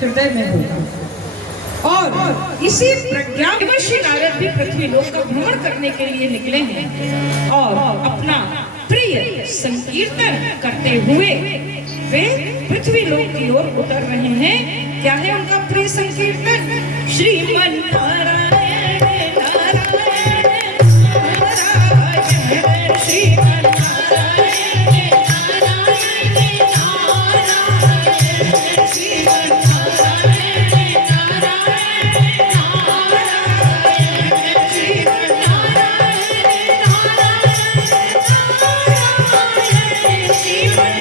हृदय में होगा। और इसी प्रज्ञावशी नारद भी पृथ्वी लोक का भ्रमण करने के लिए निकले हैं और अपना प्रिय संकीर्तन करते हुए वे पृथ्वी लोक की ओर उतर रहे हैं। क्या है उनका प्रिय संकीर्तन? श्रीमन नारायण नारायण नारायण श्रीमन नारायण नारायण नारायण श्रीमन नारायण नारायण नारायण श्रीमन नारायण नारायण श्रीमन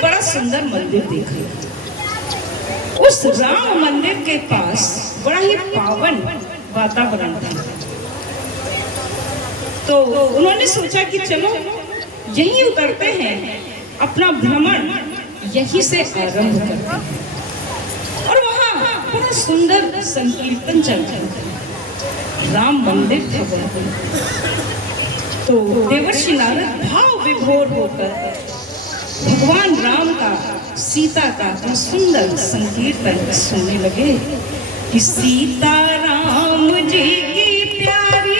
एक बड़ा सुंदर मंदिर देखा। उस राम मंदिर के पास बड़ा ही पावन वातावरण था, तो उन्होंने सोचा कि चलो यहीं उतरते हैं, अपना भ्रमण यहीं से आरंभ करते हैं। और वहां बड़ा सुंदर संकीर्तन चल रहा था, राम मंदिर था वहां। तो देवर्षि नारद भाव विभोर होकर भगवान राम का, सीता का सुंदर संकीर्तन सुनने लगे कि सीता राम जी की प्यारी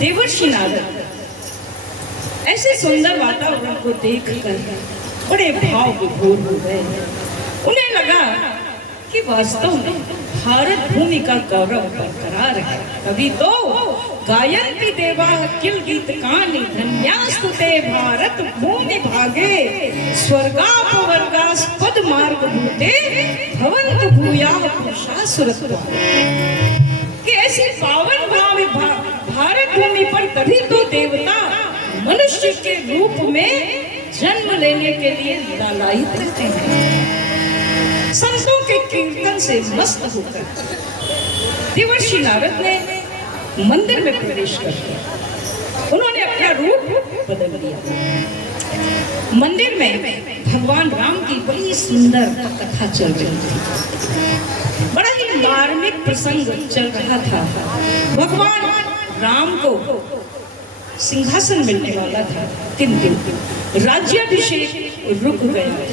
देवर्षि नारद ऐसे सुंदर वातावरण को देखकर बड़े भाव विभोर हो गए। उन्हें लगा कि वास्तव में भारत भूमि का गौरव बरकरार है। तभी तो गायन्ति देवा किल गीत कानि धन्यास्तुते भारत भूमि भागे स्वर्गापवर्गास्पद मार्ग भूते भवन्तु भूयाः पुरुषाः सुरत्वा। कि ऐसी पावन भावी भारत भूमि पर तभी तो देवता मनुष्य के रूप में जन्म लेने के लिए लालायित रहते हैं। संतों के कीर्तन से मस्त होकर देवर्षि नारद ने मंदिर में प्रवेश कर दिया। उन्होंने अपना रूप बदल दिया। मंदिर में भगवान राम की बड़ी सुंदर कथा चल रही थी। बड़ा ही धार्मिक प्रसंग चल रहा था। भगवान राम को सिंहासन मिलने वाला था, किंतु राज्याभिषेक रुक गया था।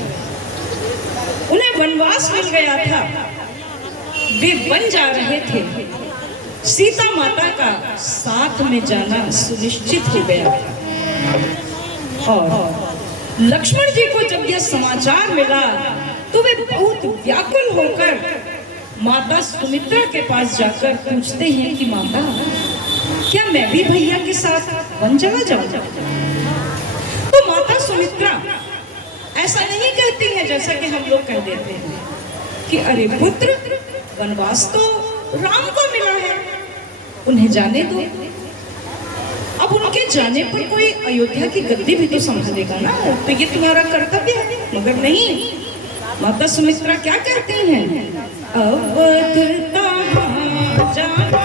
उन्हें वनवास मिल गया था, वे बन जा रहे थे। सीता माता का साथ में जाना सुनिश्चित हो गया और लक्ष्मण जी को जब यह समाचार मिला तो वे बहुत व्याकुल होकर माता सुमित्रा के पास जाकर पूछते हैं कि माता, क्या मैं भी भैया के साथ वन चला जाऊं? तो माता सुमित्रा ऐसा नहीं कहती है जैसा कि हम लोग कह देते हैं कि अरे पुत्र, वनवास तो राम को मिला है, उन्हें जाने दो। अब उनके जाने पर कोई अयोध्या की गद्दी भी तो संभालेगा ना, तो ये तुम्हारा कर्तव्य है। मगर नहीं, माता सुमित्रा क्या कहती हैं? अवध जाना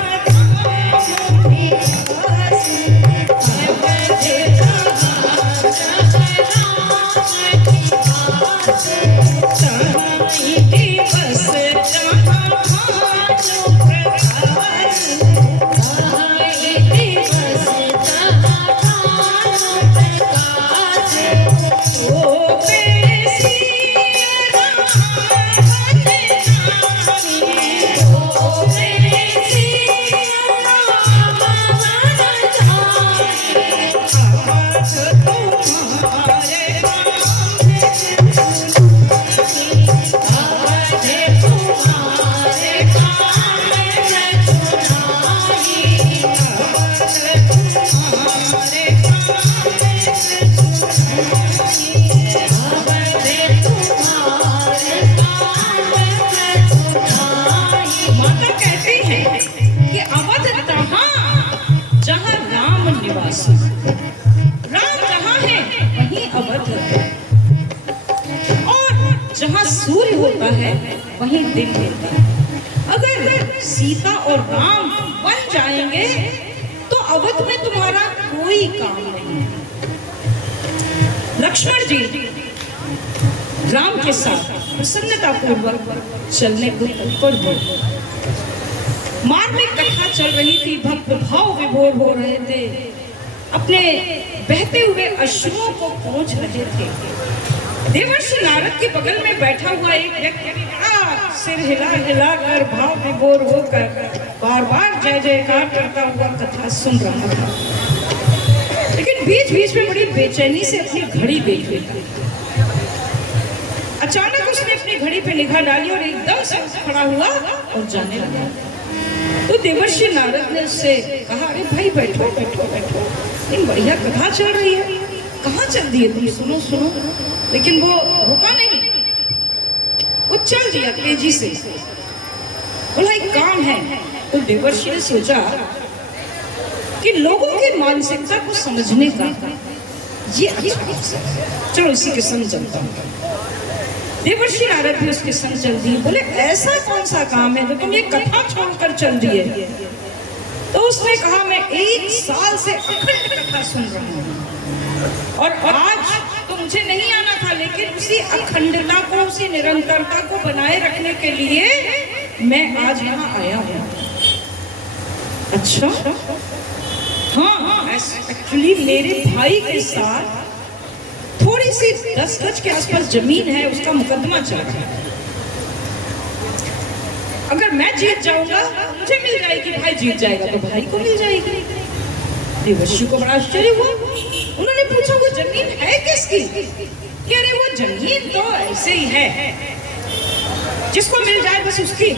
वहीं दिल लेता है। अगर सीता और राम बन जाएंगे तो अवध में तुम्हारा कोई काम नहीं है। लक्ष्मण जी राम के साथ प्रसन्नता पूर्वक चलने को तत्पर हो। मार्मिक कथा चल रही थी, भक्त भाव विभोर हो रहे थे, अपने बहते हुए अश्रुओं को पोंछ रहे थे। देवर्षि नारद के बगल में बैठा हुआ एक व्यक्ति सिर हिला हिला कर भाव विभोर होकर बार बार जय जयकार करता हुआ कथा सुन रहा था, लेकिन बीच बीच में बड़ी बेचैनी से अपनी घड़ी देख लेता। अचानक उसने अपनी घड़ी पे निगाह डाली और एकदम से खड़ा हुआ और जाने लगा। तो देवर्षि नारद ने उससे कहा, अरे भाई बैठो बैठो बैठो, एक बढ़िया कथा चल रही है, कहाँ चल दी है तुम, सुनो सुनो। लेकिन वो रुका नहीं, वो चल दिया तेजी से। बोला एक काम है। तो देवर्षि ने सोचा कि लोगों की मानसिकता को समझने का ये अच्छा, चलो इसी के संग चलता हूँ। देवर्षि नारद भी उसके संग चल दिए। बोले ऐसा कौन सा काम है जो तुम ये कथा छोड़कर चल दिए? तो उसने कहा, मैं 1 साल से अखंड कथा सुन रहा हूँ और आज तो मुझे नहीं आना था, लेकिन उसी अखंडता को, उसी निरंतरता को बनाए रखने के लिए मैं आज यहाँ आया हूँ। अच्छा हाँ, एक्चुअली मेरे भाई के साथ थोड़ी सी 10 गज के आसपास जमीन है, उसका मुकदमा चल रहा है। अगर मैं जीत जाऊंगा मुझे मिल जाएगी, भाई जीत जाएगा तो भाई को मिल जाएगी। देवर्षि को बड़ा आश्चर्य हुआ। उन्होंने पूछा, वो जमीन है किसकी? कि अरे वो जमीन तो ऐसे ही है, जिसको मिल जाए बस उसकी।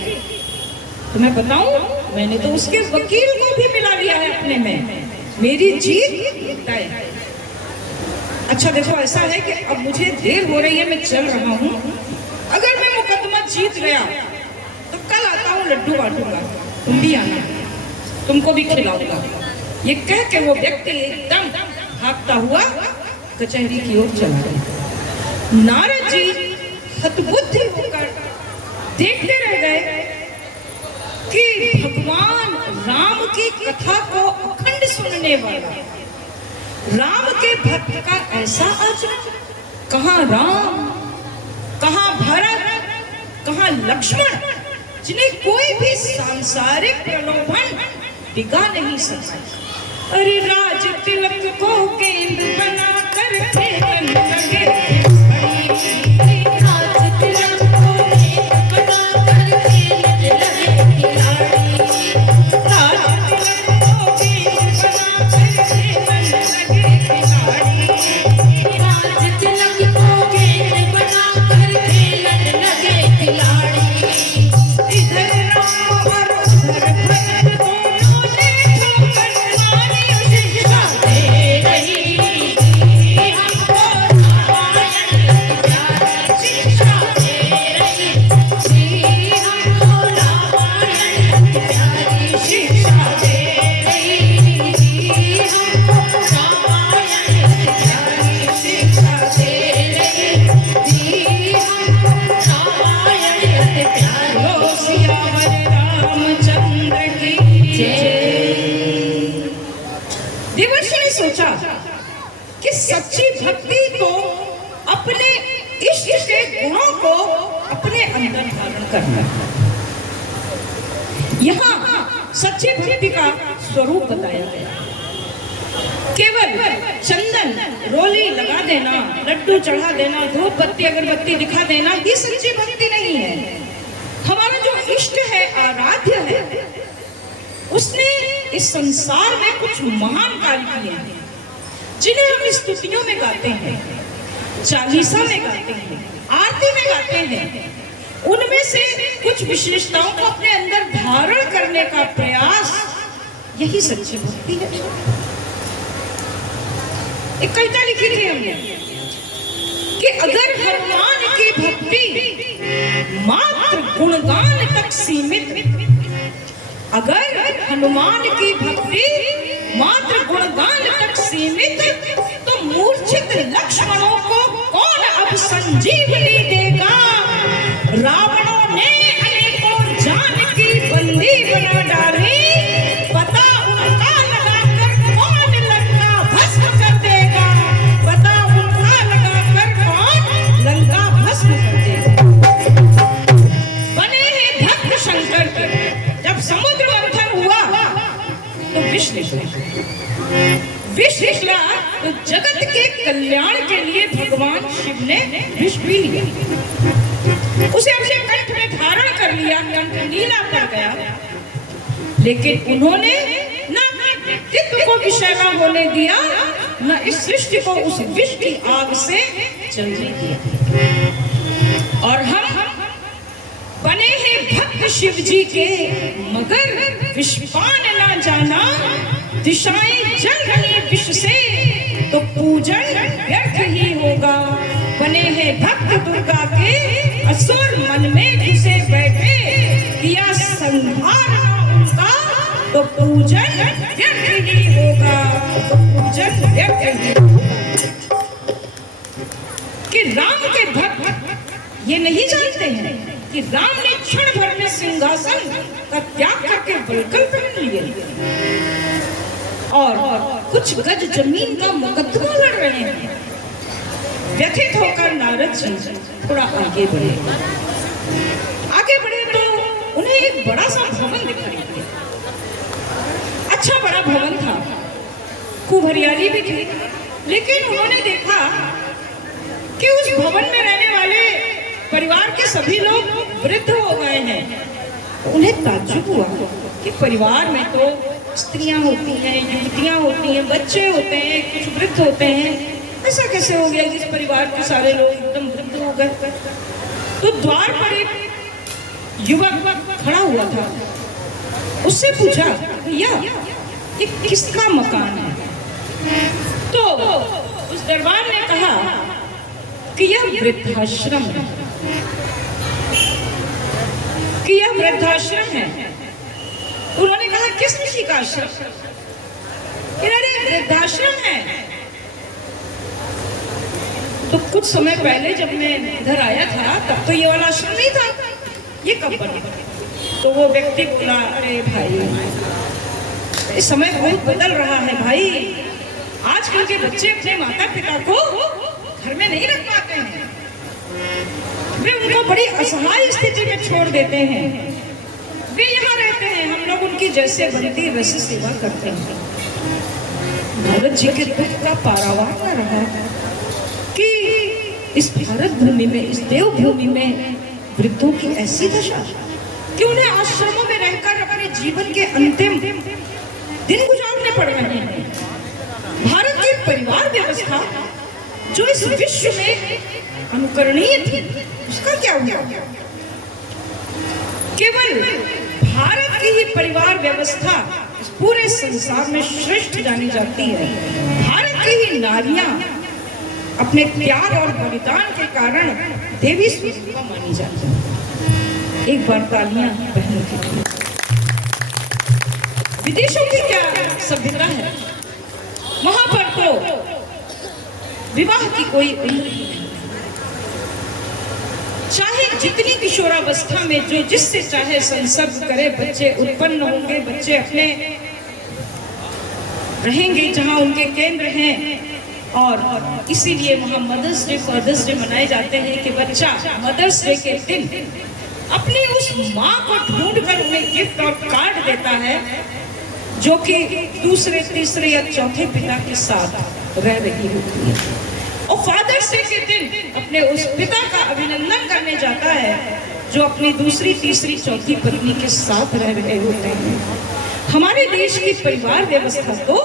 तो मैं बताऊं, मैंने तो उसके वकील को भी मिला लिया है अपने में, मेरी जीत तय है। अच्छा देखो, ऐसा है कि अब मुझे देर हो रही है, मैं चल रहा हूँ। अगर मैं मुकदमा जीत गया तो कल आता हूँ, लड्डू बांटूंगा, तुम भी आना, तुमको भी खिलाऊंगा। ये कह के वो व्यक्ति एकदम भागता हुआ कचहरी की ओर चला गया। नारद जी हतबुद्धि होकर देखते रह गए कि भगवान राम की कथा को अखंड सुनने वाला, राम के भक्त का ऐसा आचरण, कहाँ राम, कहाँ भरत, कहाँ लक्ष्मण, जिन्हें कोई भी सांसारिक प्रलोभन डिगा नहीं सकता। अरे राज तिलक को केंद्र बना कर खेलन लगे, राज तिलक को केंद्र बना कर खेलन लगे खिलाड़ी, राज तिलक को केंद्र बना कर खेलन लगे खिलाड़ी, राज तिलक को केंद्र बना कर खेलन लगे खिलाड़ी। इधर सच्ची भक्ति तो अपने इष्ट के गुणों को अपने अंदर धारण करना है। यहाँ सच्ची भक्ति का स्वरूप बताया गया। केवल चंदन रोली लगा देना, लड्डू चढ़ा देना, धूप बत्ती अगरबत्ती दिखा देना ये सच्ची भक्ति नहीं है। हमारा जो इष्ट है, आराध्य है, उसने इस संसार में कुछ महान कार्य किए हैं जिन्हें हम स्तुतियों में गाते हैं, चालीसा में गाते हैं, आरती में गाते हैं। उनमें से कुछ विशेषताओं को अपने अंदर धारण करने का प्रयास, यही सच्ची भक्ति है। एक कविता लिखी थी हमने कि अगर हनुमान की भक्ति मात्र गुणगान तक सीमित, अगर हनुमान की भक्ति मात्र गुणगान तक सीमित, तो मूर्छित लक्ष्मणों को कौन अब संजीवनी देगा। रावणों ने अनेकों जान की बंदी बना डाली, पता उनका लगाकर कौन लंका भस्म कर देगा। पता उनका लगाकर कौन लंका भस्म कर देगा। बने हैं भक्त शंकर के। जब समुद्र मंथन हुआ तो विष निकला, तो जगत के कल्याण के लिए भगवान शिव ने विष पी लिया, उसे अपने कंठ में धारण कर लिया, कंठ नीला पड़ गया। लेकिन उन्होंने न अपने व्यक्तित्व को विषैला होने दिया, न इस सृष्टि को उस विष की आग से जलने दिया। और हम बने हैं भक्त शिव जी के, मगर विषपान ना जाना, दिशाएं जल रही विष से, तो पूजन व्यर्थ ही होगा। बने हैं भक्त दुर्गा के, असुर मन में घुसे बैठे, किया संहार उनका, तो पूजन व्यर्थ ही होगा। तो पूजन व्यर्थ ही होगा। कि राम के भक्त ये नहीं जानते हैं कि राम ने क्षण भर में सिंहासन का त्याग करके बलकल पहन लिए और कुछ गज जमीन का मुकदमा लड़ रहे हैं। व्यथित होकर नारद जी थोड़ा आगे बढ़े तो उन्हें एक बड़ा सा भवन दिखाई दिया। अच्छा बड़ा भवन था, खूब हरियाली भी थी, लेकिन उन्होंने देखा कि उस भवन में रहने वाले परिवार के सभी लोग वृद्ध हो गए हैं। उन्हें ताज्जुब हुआ कि परिवार में तो स्त्रियां होती हैं, युवतियां होती हैं, बच्चे होते हैं, कुछ वृद्ध होते हैं, ऐसा कैसे हो गया जिस परिवार के सारे लोग एकदम वृद्ध हो गए। तो द्वार पर एक युवक खड़ा हुआ था, उससे पूछा, भैया ये किसका मकान है। तो उस दरबार ने कहा कि यह वृद्धाश्रम है, कि यह वृद्धाश्रम है। उन्होंने कहा किस ऋषि का आश्रम? अरे वृद्धाश्रम है। तो कुछ समय पहले जब मैं इधर आया था तब तो ये वाला आश्रम नहीं था, ये कब बना? तो वो व्यक्ति बोला, अरे भाई इस समय बहुत बदल रहा है भाई, आजकल के बच्चे अपने माता पिता को घर में नहीं रख पाते हैं, वे उनको बड़ी असहाय स्थिति में छोड़ देते हैं। वे यहाँ रहते हैं, हम लोग उनकी जैसे बनती रस सेवा करते हैं। नारद जी के दुख का पारावार न रहा कि इस भारत भूमि में, इस देव भूमि में वृद्धों की ऐसी दशा कि उन्हें आश्रमों में रहकर अपने जीवन के अंतिम दिन गुजारने पड़ रहे हैं। भारत की परिवार व्यवस्था जो इस विश्व में अनुकरणीय थी, उसका क्या हुआ? केवल भारत की ही परिवार व्यवस्था इस पूरे संसार में श्रेष्ठ जानी जाती है। भारत की ही नारियां अपने त्याग और बलिदान के कारण देवी स्वरूपा मानी जाती है। एक बार तालियां बहनों के लिए। विदेशों की क्या सभ्यता है, वहां पर तो विवाह की कोई उम्र नहीं, चाहे जितनी किशोरावस्था में जो जिससे चाहे संसर्ग करे, बच्चे उत्पन्न होंगे, बच्चे अपने रहेंगे जहां उनके केंद्र हैं, और इसीलिए वहाँ मदर्स डे, फादर्स डे मनाए जाते हैं कि बच्चा मदर्स डे के दिन अपनी उस माँ को ढूंढ कर उन्हें गिफ्ट और कार्ड देता है जो कि दूसरे, तीसरे या चौथे पिता के साथ रह रही होती है। और फादर्स डे के दिन अपने उस पिता का अभिनंदन करने जाता है जो अपनी दूसरी, तीसरी, चौथी पत्नी के साथ रह रहे होते हैं। हमारे देश की परिवार व्यवस्था तो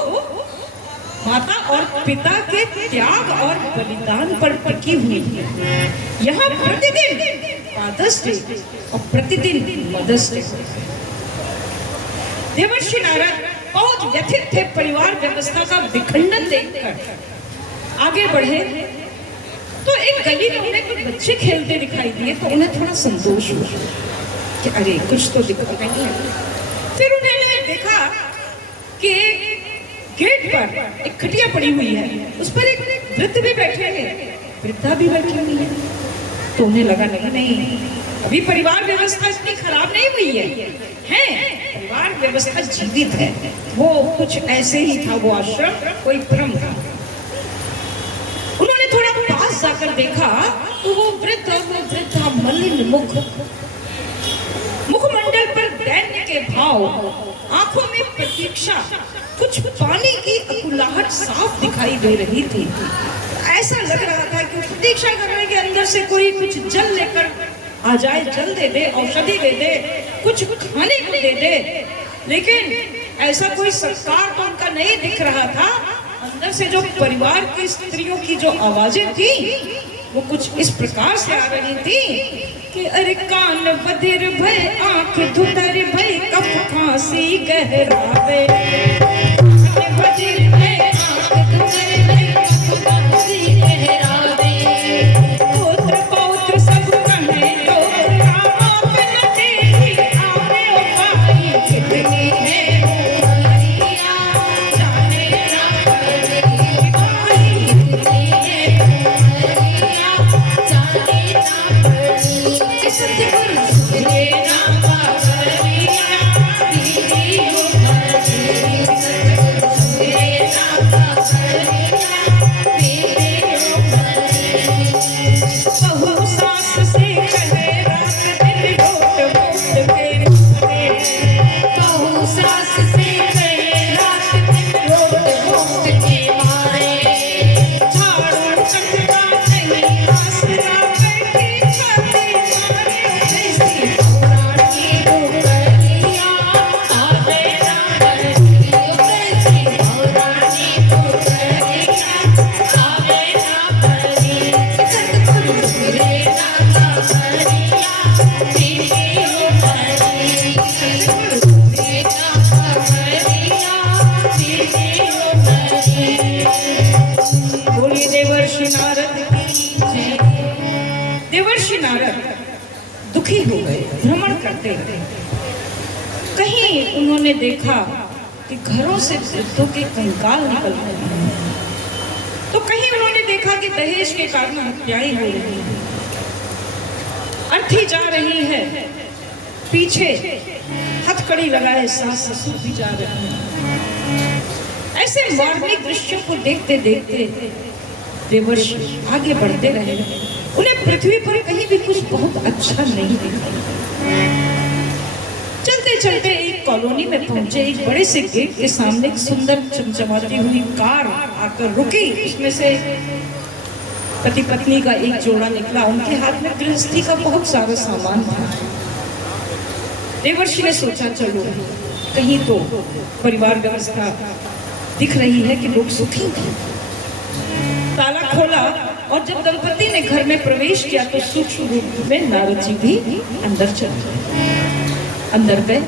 माता और पिता के त्याग और बलिदान पर टिकी हुई है। यहाँ प्रतिदिन फादर्स डे और प्रतिदिन मदर्स डे। देवर्षि नारद बहुत व्यथित थे परिवार व्यवस्था का विखंडन देखकर। आगे बढ़े तो एक गली में उन्हें कुछ बच्चे खेलते दिखाई दिए तो उन्हें थोड़ा संतोष हुआ कि अरे कुछ तो दिख रही है। फिर उन्होंने देखा कि गेट पर एक खटिया पड़ी हुई है, उस पर एक वृद्ध भी बैठे हैं, वृद्धा भी बैठी हुई है। तो उन्हें लगा नहीं, अभी परिवार व्यवस्था इतनी खराब नहीं हुई है, परिवार व्यवस्था जीवित है। वो कुछ ऐसे ही था, वो आश्रम कोई भ्रम था। उन्होंने थोड़ा पास जाकर देखा तो वो वृद्ध और वो वृद्धा मलिन मुखमंडल पर दैन्य के भाव, आंखों में प्रतीक्षा, कुछ पानी की अकुलाहट साफ दिखाई दे रही थी। ऐसा लग रहा था कि प्रतीक्षा कर रहे कि अंदर से कोई कुछ जल लेकर आ जाए, जल दे दे, औषधि दे दे, कुछ खाने को दे दे। लेकिन ऐसा कोई संस्कार तो उनका नहीं दिख रहा था। अंदर से जो परिवार की स्त्रियों की जो आवाजें थी वो कुछ इस प्रकार से आ रही थी कि अरे कान बधिर भय, आंख धुंधर भय, कफ खांसी गहरावे। बधिर भय, आंख धुंधर भय, कफ खांसी गहरावे। पुत्र पौत्र सब कहे तो आप न तेरी आवे उपाई, कितनी है मोहरिया, जाने ना पड़े भाई, कितनी है मोहरिया, जाने ना पड़े। सतगुरु सुने ना पावरिया, दीदी हो भरी। सतगुरु सुने ना पावरिया, दीदी हो भरी। बहु सास से कहे रात दिन रोट मोट के मारे। बहु सास से कहे रात दिन रोट मोट के मारे। झाड़ू चकरा नहीं आसरा, बैठी छाती मारे। जैसी पुरानी पुकरिया, आवे ना पड़ती। जैसी पुरानी पुकरिया, आवे ना पड़ती। सतगुरु सुने ना पावरिया, दीदी हो भरी। सतगुरु सुने ना पावरिया, दीदी हो भरी। बोलिए देवर्षि नारद की जय। देवर्षि नारद दुखी हो गए, भ्रमण करते गए। कहीं उन्होंने देखा कि घरों से वृद्धों के कंकाल निकल रहे हैं, तो कहीं उन्होंने देखा कि दहेज के कारण हत्याएं हो रही हैं, अर्थी जा रही है, पीछे हथकड़ी लगाए सास ससुर भी जा रहे हैं। ऐसे मार्मिक दृश्यों को देखते देखते देवर्षि आगे बढ़ते रहे। उन्हें पृथ्वी पर कहीं भी कुछ बहुत अच्छा नहीं दिखा। चलते चलते एक कॉलोनी में पहुंचे। एक बड़े से गेट के सामने एक सुंदर चमचमाती हुई कार आकर रुकी। उसमें से पति पत्नी का एक जोड़ा निकला। उनके हाथ में गृहस्थी का बहुत सारा सामान था। देवर्षि ने सोचा चलो कहीं तो परिवार व्यवस्था दिख रही है कि लोग सुखी हैं। ताला खोला और जब दंपति ने घर में प्रवेश किया तो सूक्ष्म रूप में नारद जी भी अंदर चले गए। अंदर गए,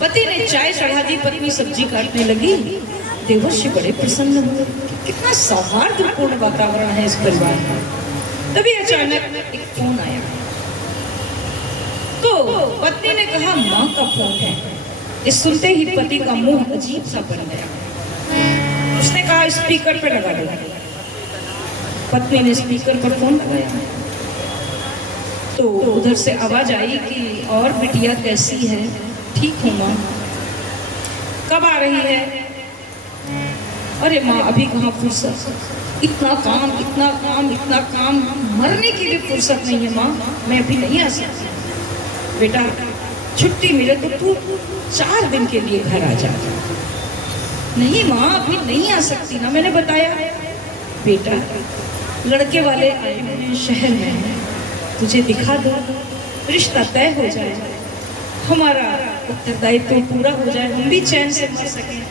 पति ने चाय चढ़ा दी, पत्नी सब्जी काटने लगी। देवर्षि बड़े प्रसन्न हुए। कितना सौहार्दपूर्ण वातावरण है इस परिवार का। तभी अचानक एक फोन आया। तो पत्नी ने कहा माँ का फोन है। इस सुनते ही पति का मुंह अजीब सा बन गया। उसने कहा स्पीकर पर लगा दो। पत्नी ने स्पीकर पर फोन लगाया तो उधर से आवाज आई कि और बिटिया कैसी है, ठीक हो माँ, कब आ रही है? अरे माँ अभी कहाँ फुर्सत, इतना काम इतना काम इतना काम, मरने की भी फुर्सत नहीं है माँ, मैं अभी नहीं आ सकती। बेटा छुट्टी मिले तो तू 4 दिन के लिए घर आ जा। नहीं माँ अभी नहीं आ सकती ना, मैंने बताया। बेटा लड़के वाले आए हैं शहर में, तुझे दिखा दो, रिश्ता तय हो जाए, हमारा उत्तरदायित्व पूरा हो जाए, हम भी चैन से मर सकें।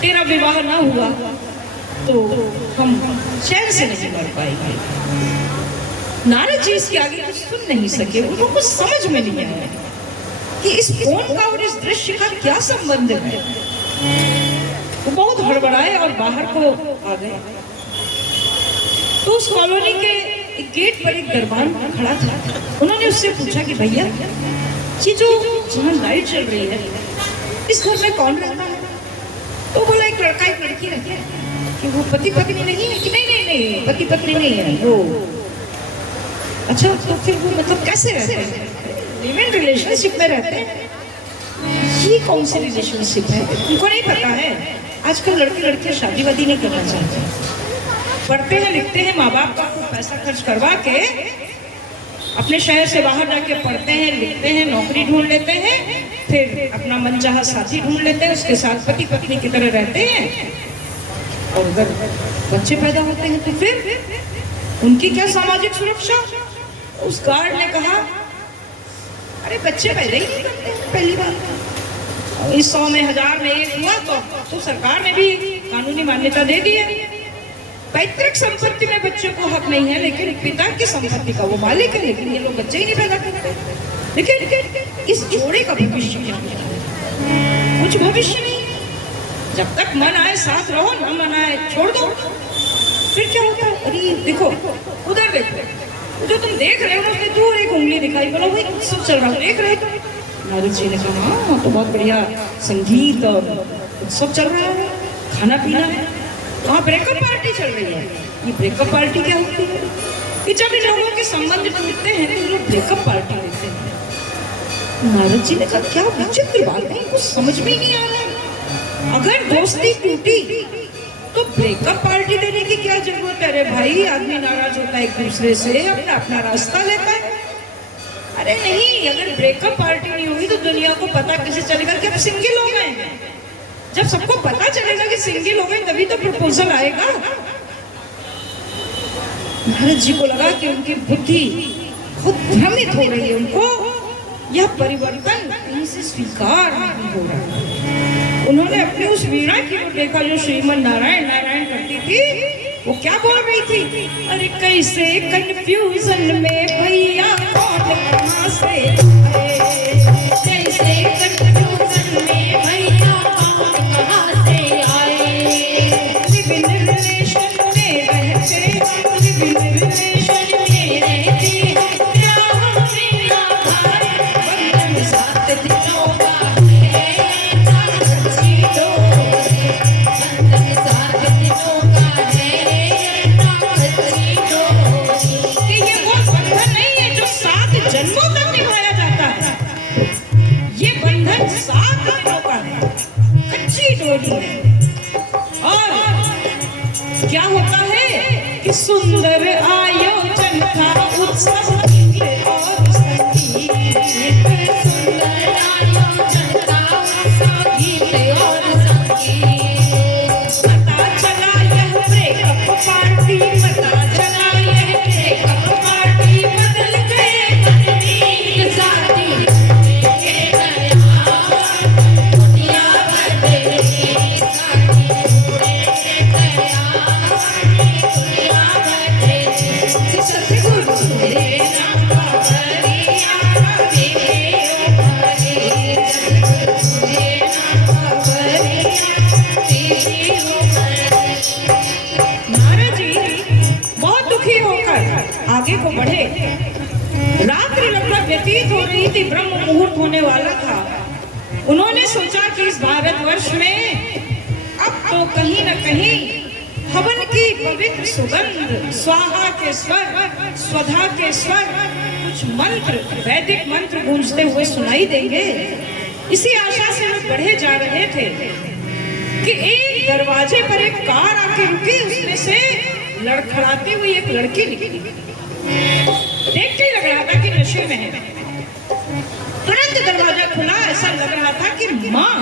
तेरा विवाह ना हुआ तो हम चैन से नहीं मर पाएंगे। नारद जी इसके आगे कुछ सुन नहीं सके, उनको कुछ समझ में नहीं आया कि इस फोन का और इस दृश्य का क्या संबंध है। वो बहुत हड़बड़ाए और बाहर को आ गए। तो उस कॉलोनी के एक गेट पर एक दरबान खड़ा था। उन्होंने उससे पूछा कि भैया ये जो जहाँ लाइट चल रही है इस घर में कौन रहता है? तो बोला एक लड़का एक लड़की रहती है। कि वो पति पत्नी नहीं है? कि नहीं नहीं नहीं पति पत्नी नहीं है वो। अच्छा तो फिर वो मतलब कैसे रहते हैं? लिव इन रिलेशनशिप में रहते हैं। ये कौन सी रिलेशनशिप है? उनको नहीं पता है। आजकल लड़के लड़कियां शादी वादी नहीं करना चाहते, पढ़ते हैं लिखते हैं, माँ बाप का पैसा खर्च करवा के अपने शहर से बाहर जाके पढ़ते हैं लिखते हैं, नौकरी ढूंढ लेते हैं, फिर अपना मनचाहा साथी ढूंढ लेते हैं, उसके साथ पति पत्नी की तरह रहते हैं। और अगर बच्चे पैदा होते हैं तो फिर उनकी क्या सामाजिक सुरक्षा? उस गार्ड ने कहा अरे बच्चे पैदा ही नहीं करते हैं पहली बार, इस 100 में 1000 में 1 हुआ तो सरकार ने भी कानूनी मान्यता दे दी है। पैतृक संपत्ति में बच्चे को हक नहीं है, लेकिन पिता की संपत्ति का वो मालिक है, लेकिन ये लोग बच्चे ही नहीं पैदा करते। लेकिन इस जोड़े का भविष्य क्या है? कुछ भविष्य नहीं। जब तक मन आए साथ रहो, न मन आए छोड़ दो। फिर क्या होता है? अरे देखो उधर देखो, जो तुम देख रहे हो उसने दूर एक उंगली दिखाई, बोलो भाई सब चल रहा है, देख रहे हो? नारद जी ने कहा हाँ तो बहुत बढ़िया संगीत और उत्सव चल रहा है, खाना पीना है, वहाँ ब्रेकअप पार्टी चल रही है। ये ब्रेकअप पार्टी क्या होती है? कि जब इन लोगों के संबंध टूटते हैं तो लोग ब्रेकअप पार्टी देते हैं। नारद जी ने कहा क्या विचित्र बात है, कुछ समझ में ही नहीं आ रहा। अगर दोस्ती टूटी तो ब्रेकअप पार्टी देने की क्या जरूरत है? रे भाई आदमी नाराज होता है एक दूसरे से, अपना अपना रास्ता लेता है। अरे नहीं, अगर ब्रेकअप पार्टी नहीं हुई तो दुनिया को पता कैसे चलेगा कि अब सिंगल हो गए? जब सबको पता चलेगा कि सिंगल हो गए तभी तो प्रपोजल आएगा। नारद जी को लगा कि उनकी बुद्धि खुद भ्रमित हो रही है, उनको यह परिवर्तन कहीं से स्वीकार नहीं हो रहा। उन्होंने अपनी उस वीणा की ओर देखा जो श्रीमन नारायण नारायण करती थी। वो क्या बोल रही थी? अरे कैसे कंफ्यूजन में भैया कौन कहाँ से आए, कैसे कंफ्यूजन में भैया कौन कहाँ से आए। लिव इन रिलेशन में रहते, लिव इन रिलेशन में रहते, प्यार मेरा भाई बंधन 7 दिनों का है, बंधन 7 दिनों का है। ये वो बंधन नहीं है जो 7 जन्मों तक निभाया जाता है। ये बंधन 7 दिनों का है, कच्ची डोरी है। और क्या होता है कि सुंदर आयोजन था उत्सव और संगीत, सुंदर आयोजन था उत्सव गीत और संगीत। पता चला यह ब्रेकअप पार्टी, पता चला यह ब्रेकअप पार्टी बदल गए तकदीर साथी के गया, दुनिया भर तेरी साथी के गया, दुनिया भर तेरी सतगुरु तेरे नाम का बरिया तेरे ऊपर, सतगुरु तेरे नाम का बरिया तेरे ऊपर। नारद जी बहुत दुखी होकर आगे को बढ़े। रात्रि लगभग व्यतीत हो रही थी, ब्रह्म मुहूर्त होने वाला था। उन्होंने सोचा कि इस भारतवर्ष में अब तो कहीं न कहीं हवन की पवित्र सुगंध, स्वाहा के स्वर, स्वधा के स्वर, कुछ मंत्र, वैदिक मंत्र गूंजते हुए सुनाई देंगे। इसी आशा से वे बढ़े जा रहे थे कि एक दरवाजे पर एक कार आके रुकी, उसमें से लड़खड़ाती हुई एक लड़की निकली। देखते ही लग रहा था कि नशे में है। तुरंत दरवाजा खुला, ऐसा लग रहा था कि माँ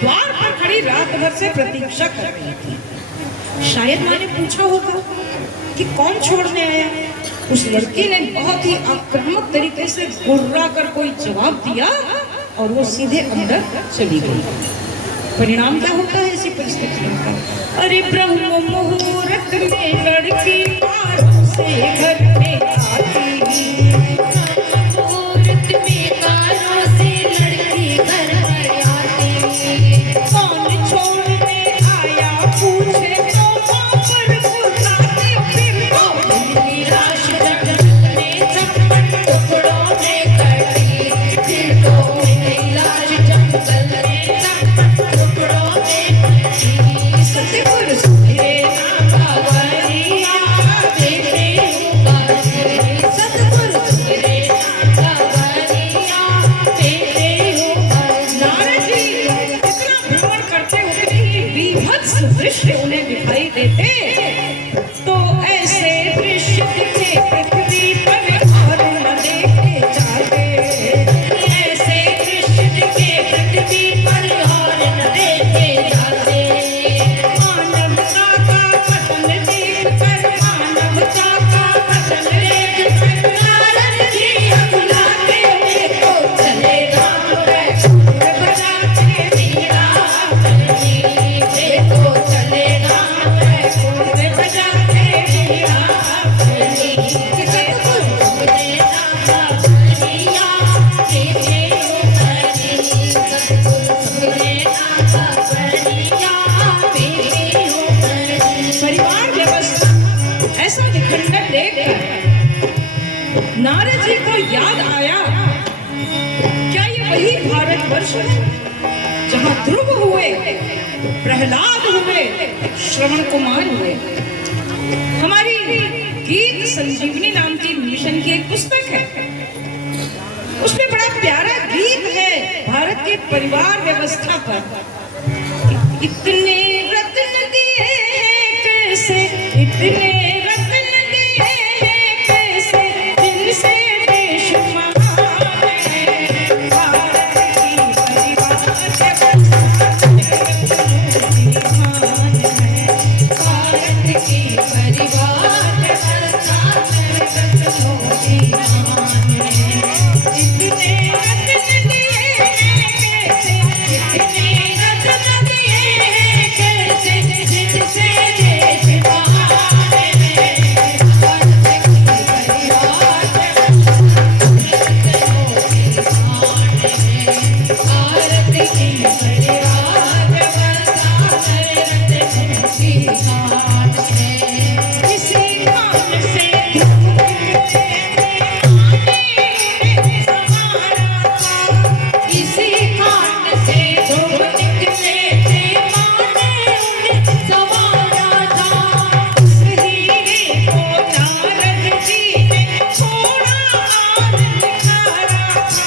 द्वार पर खड़ी रात भर से प्रतीक्षा कर रही थी। शायद माँ ने पूछा होगा कि कौन छोड़ने आया। उस लड़की ने बहुत ही आक्रामक तरीके से गुर्रा कर कोई जवाब दिया और वो सीधे अंदर चली गई। परिणाम क्या होता है ऐसी परिस्थितियों का? अरे ब्रह्म मुहूर्त में लड़की कारों से घर में आती, मुहूर्त में कारों से लड़की घर में आती। कौन छोड़ने आया पूछे तो माँ पर बुलाते, फिर तो निराश जगने छप्पन टुकड़ों में कटी, फिर तो निराश जंगल में छप्पन टुकड़ों में कटी। सतगुरु सुधरे ना कांवरिया तेरे उबारे, सतगुरु सुधरे ना कांवरिया तेरे उबारे। नारद जी इतना भ्रमण करते हुए ही बीभत्स दृश्य उन्हें दिखाई देते, तो ऐसे दृश्य दिखे पृथ्वी पर और न देखे जाते। ऐसे दृश्य दिखे पृथ्वी पर और न देखे जाते। मानवता का पतन देख कर, मानवता का पतन देख कर नारद जी अकुलाते देखो चले राम वैकुंठ बजाते मीरा अपनी, देखो चले राम वैकुंठ बजाते मीरा अपनी। सतगुरु सुधरे ना कांवरिया तेरे उबारे, सतगुरु सुधरे ना कांवरिया तेरे उबारे। परिवार व्यवस्था ऐसा विखंडन देखकर नारद जी को याद आया, क्या ये वही भारतवर्ष है जहाँ ध्रुव हुए, प्रहलाद हुए, श्रवण कुमार हुए? हमारी गीत संजीवनी नाम की मिशन की एक पुस्तक है, उसमें बड़ा प्यारा गीत है भारत के परिवार व्यवस्था पर। इतने रत्न दिए हैं कैसे, इतने रत्न दिए हैं कैसे, जिनसे देश महान है। भारत की परिवार व्यवस्था महान है, भारत की परिवार व्यवस्था मोदी महान है। इतने रत्न दिए हैं कैसे, इतने रत्न दिए हैं कैसे, जिनसे देश महान है। भारत की परिवार व्यवस्था मोदी महान है, भारत की परिवार व्यवस्था मोदी महान है। किसी कान से इसी कान से दो निकले थे माने उन्हें सवारा था। उस हीरे को नारद जी ने थोड़ा और निखारा था।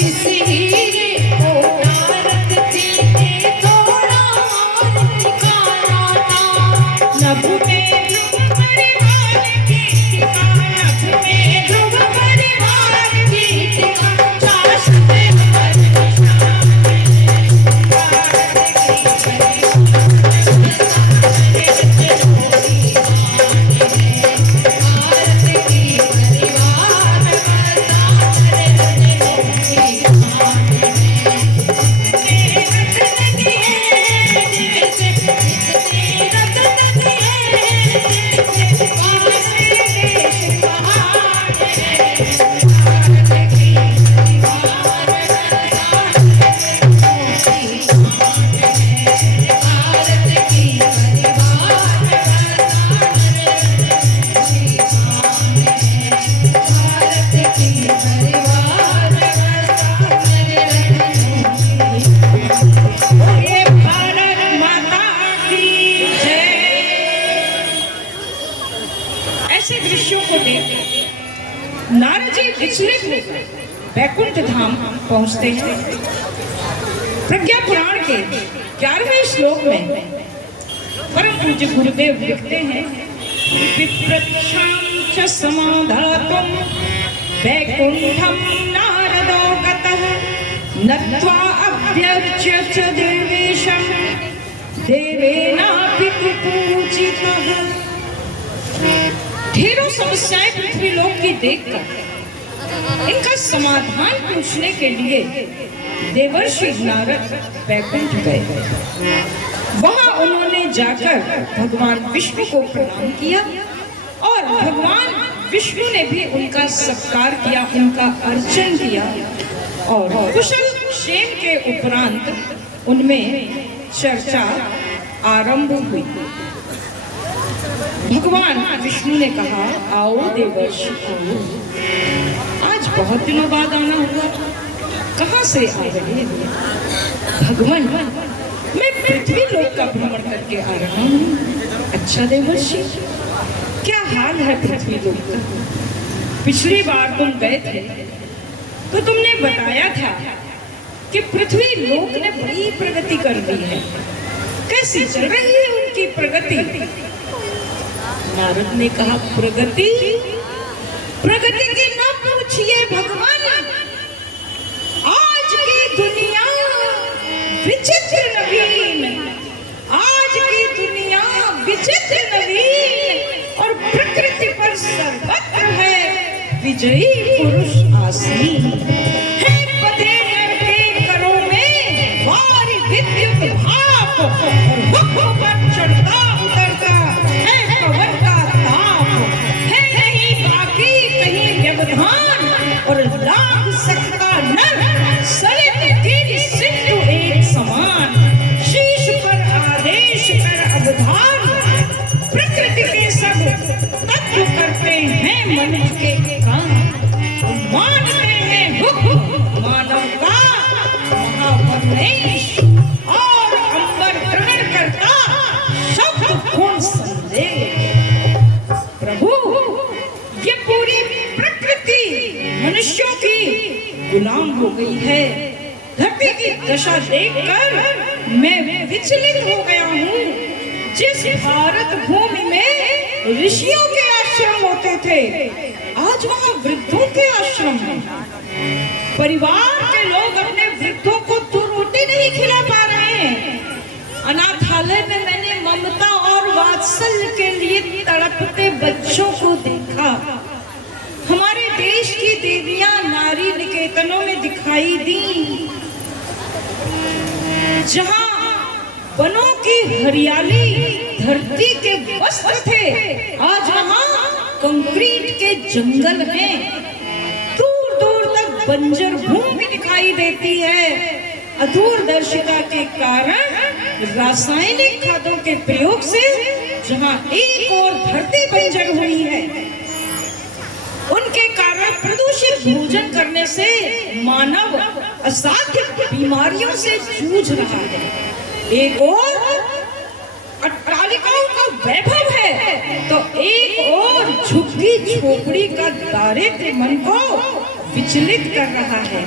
इस हीरे को नारद जी ने थोड़ा और निखारा था। नभ में ध्रुव परिवार की टीका, नभ में ध्रुव परिवार की टीका, चाश में अमर निशान है। भारत की परिवार व्यवस्था नरेंद्र मोदी महान है। भारत की परिवार व्यवस्था नरेंद्र मोदी महान है। इतने रत्न दिए हैं जैसे, इतने रत्न दिए हैं जैसे, पासे देश महान है। भारत की परिवार व्यवस्था नरेंद्र मोदी महान है। भारत की परिवार व्यवस्था नरेंद्र मोदी महान है। भारत की परिवार व्यवस्था नरेंद्र मोदी। बोलिए भारत माता की जय। ऐसे दृश्यों को देख नारद जी विचलित होकर वैकुंठ धाम पहुंचते हैं। प्रज्ञा पुराण के 11वें श्लोक में परम पूज्य गुरुदेव लिखते हैं, विप्रच्छां च समाधातुं वैकुंठं नारदो गतः नत्वा अभ्यर्च्य च देवेशं देवेनापि पूजितः। ढेरों समस्याएं पृथ्वी लोक की देखकर इनका समाधान पूछने के लिए देवर्षि नारद वैकुंठ गए। वहां उन्होंने जाकर भगवान विष्णु को प्रणाम किया और भगवान विष्णु ने भी उनका सत्कार किया, उनका अर्चन किया और कुशल क्षेम के उपरांत उनमें चर्चा आरंभ हुई। भगवान विष्णु ने कहा, आओ देवर्षि आओ, आज बहुत दिनों बाद आना हुआ, कहाँ से आ रहे हो? भगवान, मैं पृथ्वी लोक का भ्रमण करके आ रहा हूँ। अच्छा देवर्षि, क्या हाल है पृथ्वी लोक का? पिछली बार तुम गए थे तो तुमने बताया था कि पृथ्वी लोक ने बड़ी प्रगति कर दी है। कैसी चल रही है उनकी प्रगति? नारद ने कहा, प्रगति की न पूछिए भगवान, आज की दुनिया विचित्र नवीन, आज की दुनिया विचित्र नवीन और प्रकृति पर सर्वत्र है विजयी पुरुष आसीन। है पते नर के करों में वारी विद्युत भाप और मुख पर चढ़ता उतरता है पवन का ताप। है नहीं बाकी कहीं व्यवधान और लाग सकता नर सलिल तेरी सिंधु एक समान। शीश पर आदेश कर अवधान, प्रकृति के सब तत्व करते हैं मनुष्य के काम। मानते हैं हुक्म मानव का महावनेश और अंबर ग्रहण करता शब्द कौन समझे। प्रभु, ये पूरी प्रकृति मनुष्यों की गुलाम हो गई है। धरती की दशा देखकर मैं विचलित हो गया हूँ। जिस भारत भूमि में ऋषियों के आश्रम होते थे, आज वहाँ वृद्धों के आश्रम हैं। परिवार के लोग अपने वृद्धों को तो रोटी नहीं खिला पा रहे हैं। अनाथालय में मैंने ममता और वात्सल्य के लिए तड़पते बच्चों को देखा। हमारे देश की देवियां नारी निकेतनों में दिखाई दी, जहां वनों की हरियाली धरती के वस्त्र थे, आज वहां कंक्रीट के जंगल हैं। दूर दूर तक बंजर भूमि दिखाई देती है। अदूरदर्शिता के कारण रासायनिक खादों के प्रयोग से जहां एक और धरती बंजर हुई है, उनके कारण प्रदूषित भोजन करने से मानव असाध्य बीमारियों से जूझ रहा है। एक और अट्टालिकाओं का वैभव है तो एक और झुग्गी झोपड़ी का दारिद्र्य मन को विचलित कर रहा है।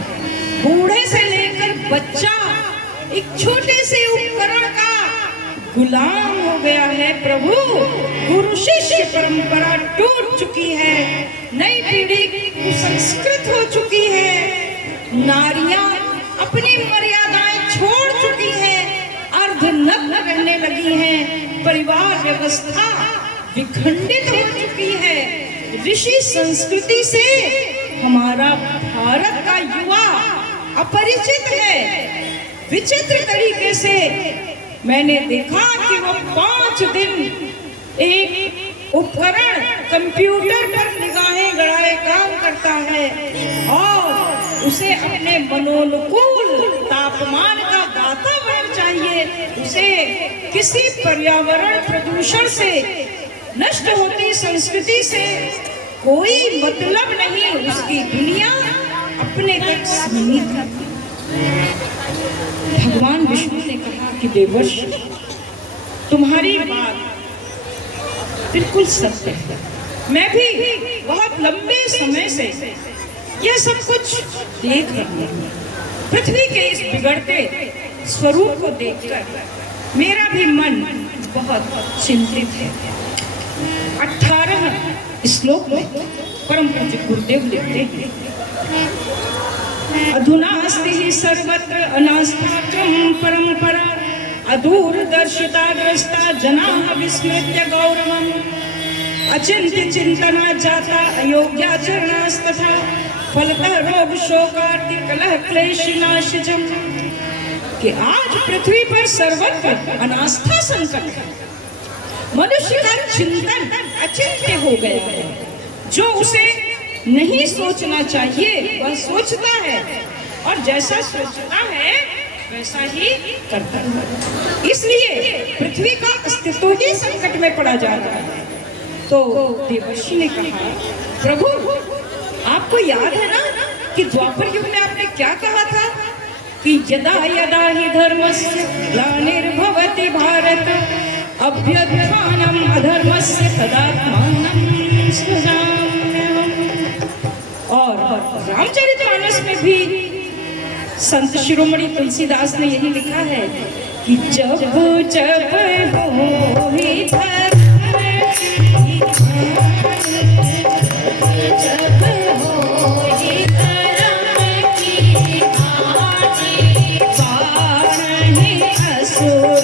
बूढ़े से लेकर बच्चा एक छोटे से उपकरण का गुलाम हो गया है। प्रभु, गुरु शिष्य परंपरा टूट चुकी है, नई पीढ़ी कुसंस्कृत हो चुकी है। नारियां अपनी मर्यादाएं छोड़ चुकी हैं, अर्धनग्न रहने लगी हैं। परिवार व्यवस्था विखंडित हो चुकी है। ऋषि संस्कृति से हमारा भारत का युवा अपरिचित है। विचित्र तरीके से मैंने देखा कि वो 5 दिन एक उपकरण कंप्यूटर पर निगाहें गड़ाए काम करता है और उसे अपने मनोनुकूल तापमान का वातावरण चाहिए। उसे किसी पर्यावरण प्रदूषण से, नष्ट होती संस्कृति से कोई मतलब नहीं। उसकी दुनिया अपने तक सीमित है। भगवान विष्णु ने कहा कि देवर्षि, तुम्हारी बात बिल्कुल सत्य है। मैं भी बहुत लंबे समय से यह सब कुछ देख रही हूँ। पृथ्वी के इस बिगड़ते स्वरूप को देखकर मेरा भी मन बहुत चिंतित है। 18 श्लोक में परम पूज्य गुरुदेव लिखते हैं, अधुनास्ति हि सर्वत्र अनास्थात्रं परंपरा अदूरदर्शिता ग्रस्ता जनाः विस्मृत्य गौरवम् अचिंत्य चिंतना जाता अयोग्याचरणास्तथा फलतः रोग शोकार्ति कलह क्लेशनाशजम्। कि आज पृथ्वी पर सर्वत्र अनास्था संकट है, मनुष्य का चिंतन अचिंत्य हो गया है, जो उसे नहीं सोचना चाहिए वह सोचता है और जैसा सोचता है वैसा ही करता है। इसलिए पृथ्वी का अस्तित्व ही संकट में पड़ा जा रहा है। तो देवर्षि ने कहा, प्रभु आपको याद है ना कि द्वापर युग में आपने क्या कहा था कि यदा यदा हि धर्मस्य ग्लानिर्भवति भारत अभ्युत्थानम् अधर्मस्य तदात्मानं सृजाम्यहम्। और रामचरितमानस में भी संत शिरोमणि तुलसीदास ने यही लिखा है कि जब जब होहि धर्म की जब होहि धर्म की हानि वारहि असुर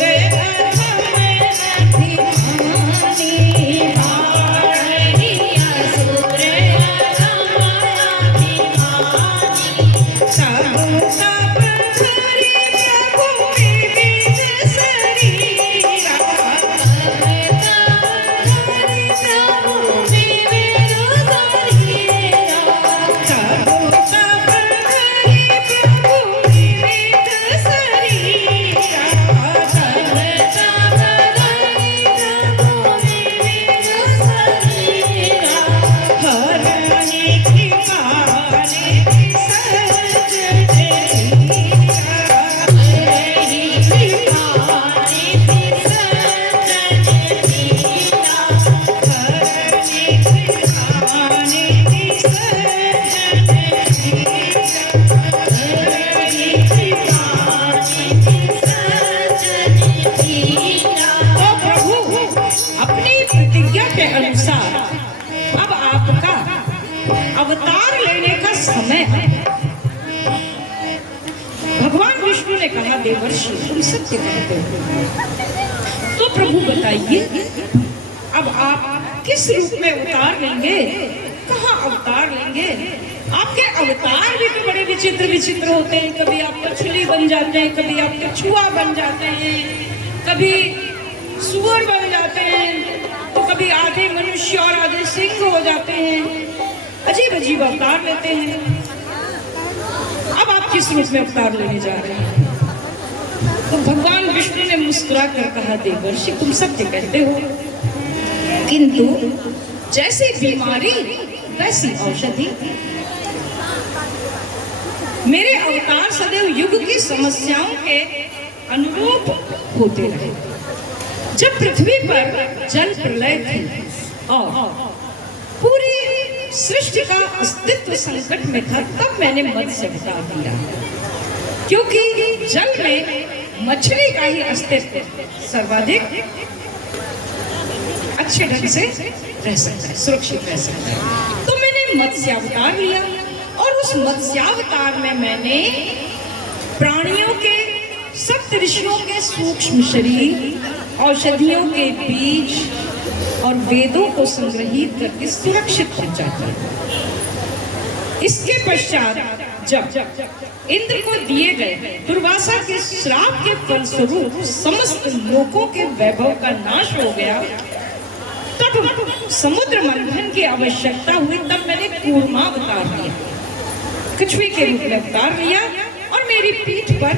अवतार लेने का समय है। भगवान विष्णु ने कहा, देवर्षि तुम सत्य कहते हो, तो प्रभु बताइए अब आप किस रूप में अवतार लेंगे, कहाँ अवतार लेंगे? आपके अवतार भी तो बड़े विचित्र विचित्र होते हैं। कभी आप मछली बन जाते हैं, कभी आप कछुआ बन जाते हैं, कभी सुअर बन जाते हैं, तो कभी आधे मनुष्य और आधे सिंह हो जाते हैं। अजीब अजीब अवतार लेते हैं। अब आप किस रूप में अवतार लेने जा रहे हैं? तो भगवान विष्णु ने मुस्कुरा कर कहा, देवर्षि तुम सत्य कहते हो, किंतु जैसी बीमारी वैसी औषधि। मेरे अवतार सदैव युग की समस्याओं के अनुरूप होते रहे। जब पृथ्वी पर जल प्रलय थी और पूरी सृष्टि का अस्तित्व संकट में था, तब मैंने मत्स्य अवतार दिया, क्योंकि जल में मछली का ही अस्तित्व सर्वाधिक अच्छे ढंग से रह सकता है, सुरक्षित रह सकता है। तो मैंने मत्स्य अवतार लिया और उस मत्स्यावतार में मैंने प्राणियों के, सप्त ऋषियों के सूक्ष्म शरीर, औषधियों के बीज और वेदों को संग्रहित करके सुरक्षित पहुंचा दिया। इसके पश्चात जब इंद्र को दिए गए दुर्वासा के श्राप के फलस्वरूप समस्त लोकों के वैभव का नाश हो गया, तब समुद्र मंथन की आवश्यकता हुई। तब मैंने कूर्मा अवतार लिया, कछुए के रूप में अवतार लिया और मेरी पीठ पर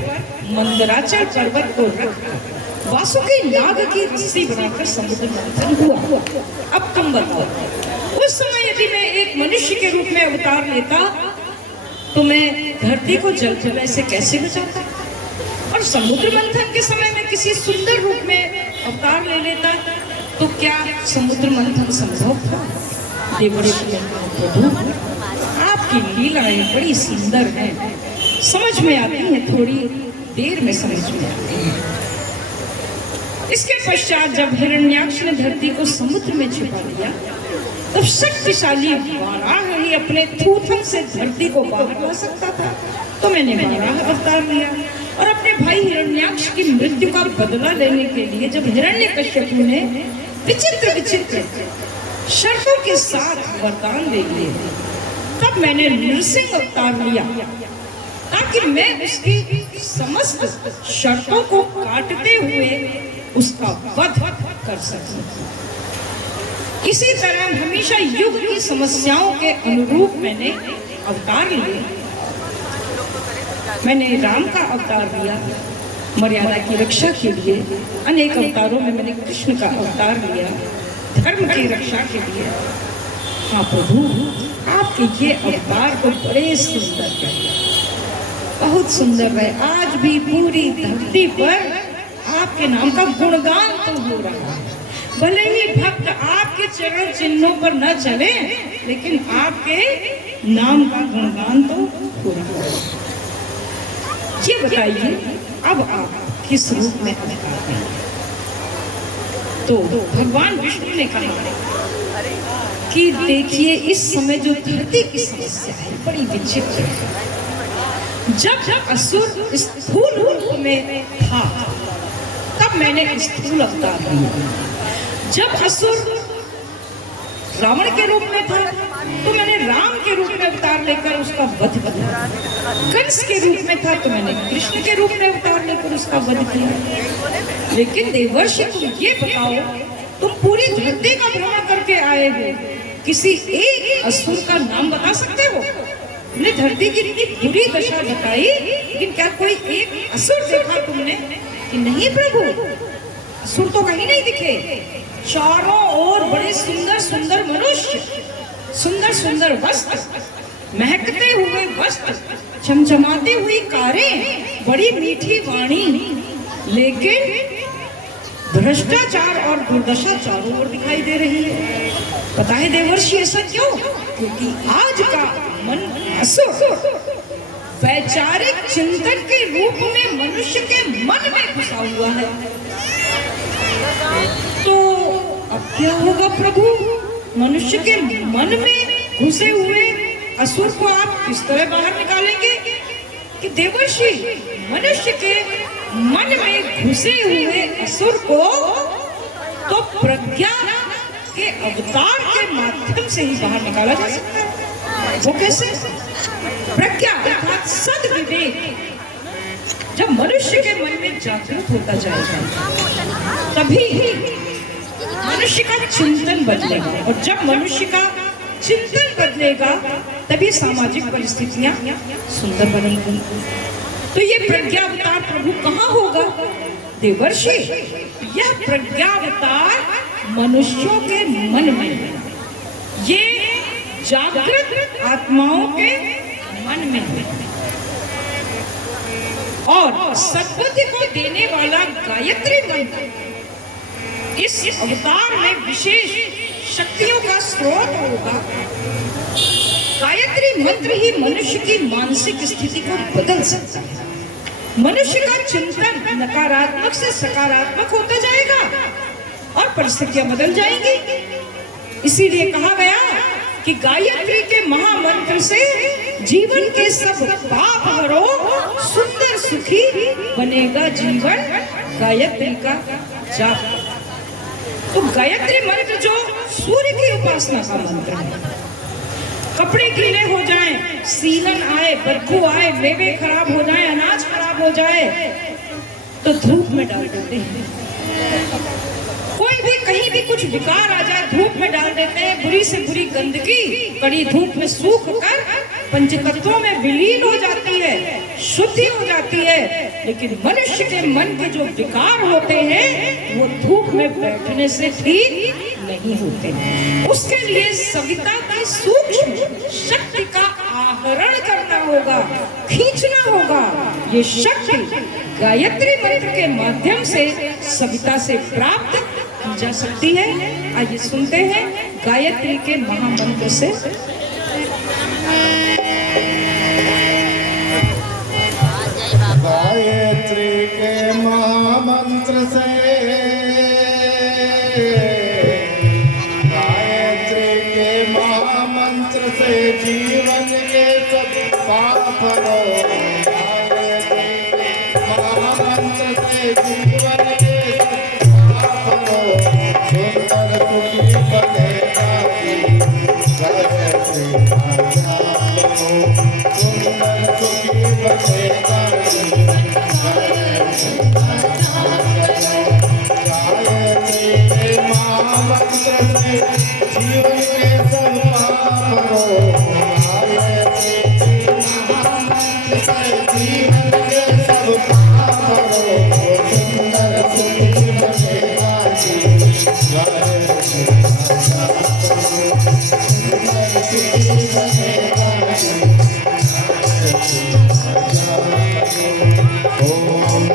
मंदराचल पर्वत को रखकर वासुकी नाग की रस्सी बनाकर समुद्र मंथन हुआ। अब तुम बताओ, उस समय यदि मैं एक मनुष्य के रूप में अवतार लेता तो मैं धरती को जल प्रलय से कैसे बचाता, और समुद्र मंथन के समय में किसी सुंदर रूप में अवतार ले लेता तो क्या समुद्र मंथन संभव था? देवर्षि ने कहा, प्रभु आपकी लीलाएं बड़ी सुंदर हैं, समझ में आती हैं, थोड़ी देर में समझ में आती हैं। इसके पश्चात जब हिरण्याक्ष ने धरती को समुद्र में छिपा दिया, तब शक्तिशाली वाराह ही अपने थूथन से धरती को बाहर ला सकता था। तो मैंने वाराह अवतार लिया और अपने भाई हिरण्याक्ष की मृत्यु का बदला लेने के लिए जब हिरण्यकश्यपु ने विचित्र विचित्र शर्तों के साथ वरदान दे लिए, तब मैंने नृसिंह अवतार लिया ताकि मैं उसकी समस्त शर्तों को काटते हुए उसका वध कर सकूं। इसी तरह हमेशा युग की समस्याओं के अनुरूप मैंने अवतार लिए। मैंने राम का अवतार लिया मर्यादा की रक्षा के लिए, अनेक अवतारों में मैंने कृष्ण का अवतार लिया धर्म की रक्षा के लिए। हाँ प्रभु, आपके ये अवतार तो बड़े सुंदर है, बहुत सुंदर है। आज भी पूरी धरती पर आपके नाम का गुणगान तो हो रहा है। भले ही भक्त आपके चरण चिन्हों पर न चले, लेकिन आपके नाम का गुणगान तो हो रहा है। ये बताइए अब आप किस रूप में अवतार हैं? तो भगवान विष्णु ने कहा कि देखिए इस समय जो धरती की समस्या है बड़ी विचित्र है। जब असुर स्थूल रूप में था तब मैंने स्थूल अवतार लिया। जब असुर रावण के रूप में था तो मैंने राम के रूप में अवतार लेकर उसका वध किया। कंस के रूप में था तो मैंने कृष्ण के रूप में अवतार लेकर उसका वध किया। लेकिन देवर्षि तुम ये बताओ, तुम पूरी धरती का भ्रमण करके आए हो, किसी एक असुर का नाम बता सकते हो? तुमने धरती की इतनी बुरी दशा बताई, लेकिन क्या कोई एक असुर देखा तुमने? कि नहीं प्रभु, असुर तो कहीं नहीं दिखे। चारों ओर बड़े सुंदर सुंदर मनुष्य, सुंदर सुंदर वस्त्र, महकते हुए वस्त्र, चमचमाती हुई कारें, बड़ी मीठी वाणी, लेकिन भ्रष्टाचार और दुर्दशा चारों ओर दिखाई दे रही है। पता है देवर्षि ऐसा क्यों? क्योंकि आज का मन असुर वैचारिक चिंतन के रूप में मनुष्य के मन में घुसा हुआ है। तो अब क्या होगा प्रभु? मनुष्य के मन में घुसे हुए असुर को आप किस तरह बाहर निकालेंगे? कि देवर्षि मनुष्य के मन में घुसे हुए असुर को तो प्रज्ञा के अवतार के माध्यम से ही बाहर निकाला जा सकता है। वो कैसे? प्रज्ञा अर्थात सद्विवेक जब मनुष्य के मन में जागृत होता जाएगा, तभी मनुष्य का चिंतन बदलेगा, और जब मनुष्य का चिंतन बदलेगा तभी सामाजिक परिस्थितियां सुंदर बनेंगी। तो ये प्रज्ञावतार प्रभु कहाँ होगा? देवर्षि, यह प्रज्ञावतार मनुष्यों के मन में है, ये जागृत आत्माओं के मन में है, और सद्बुद्धि को देने वाला गायत्री मंत्र इस अवतार में विशेष शक्तियों का स्रोत होगा। गायत्री मंत्र ही मनुष्य की मानसिक स्थिति को बदल सकता है। मनुष्य का चिंतन नकारात्मक से सकारात्मक होता जाएगा और परिस्थितियां बदल जाएंगी। इसीलिए कहा गया कि गायत्री के महामंत्र से जीवन के सब पाप हरो, सुंदर सुखी बनेगा जीवन, गायत्री का जाप। तो गायत्री मंत्र जो सूर्य की उपासना का मंत्र है। कपड़े गीले हो जाएं, सीलन आए, बदबू आए, मेवे खराब हो जाएं, अनाज खराब हो जाए, तो धूप में डाल देते हैं। कोई भी कहीं भी कुछ विकार आ जाए, धूप में डाल देते हैं। बुरी से बुरी गंदगी कड़ी धूप में सूख कर पंचतत्वों में विलीन हो जाती है, शुद्धि हो जाती है। लेकिन मनुष्य के मन के जो विकार होते हैं वो धूप में बैठने से ठीक नहीं होते। उसके लिए सविता की सूक्ष्म शक्ति का आहरण करना होगा, खींचना होगा। ये शक्ति गायत्री मंत्र के माध्यम से सविता से प्राप्त की जा सकती है। आइए सुनते हैं गायत्री के महामंत्र से। गायत्री के महामंत्र से पाप रो महामंत्र से जीवन के पाप रो सुंदर सुखी बनेगा जय श्री राम सुंदर सुखी बनेगा महामंत्र से जीवन के सब पाप रो जीवन के सब पाप रो सुंदर सुखी बनेगा जय श्री राम सुंदर सुखी बनेगा ओम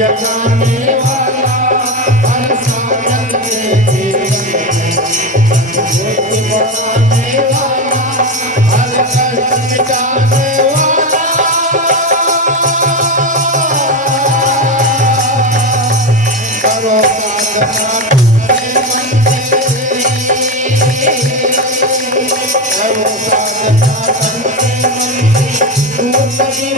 जगाने वाला हर साधन के जीवन बुद्धि बढ़ाने वाला हर कष्ट मिटाने वाला करो साधना करो साधना तू सभी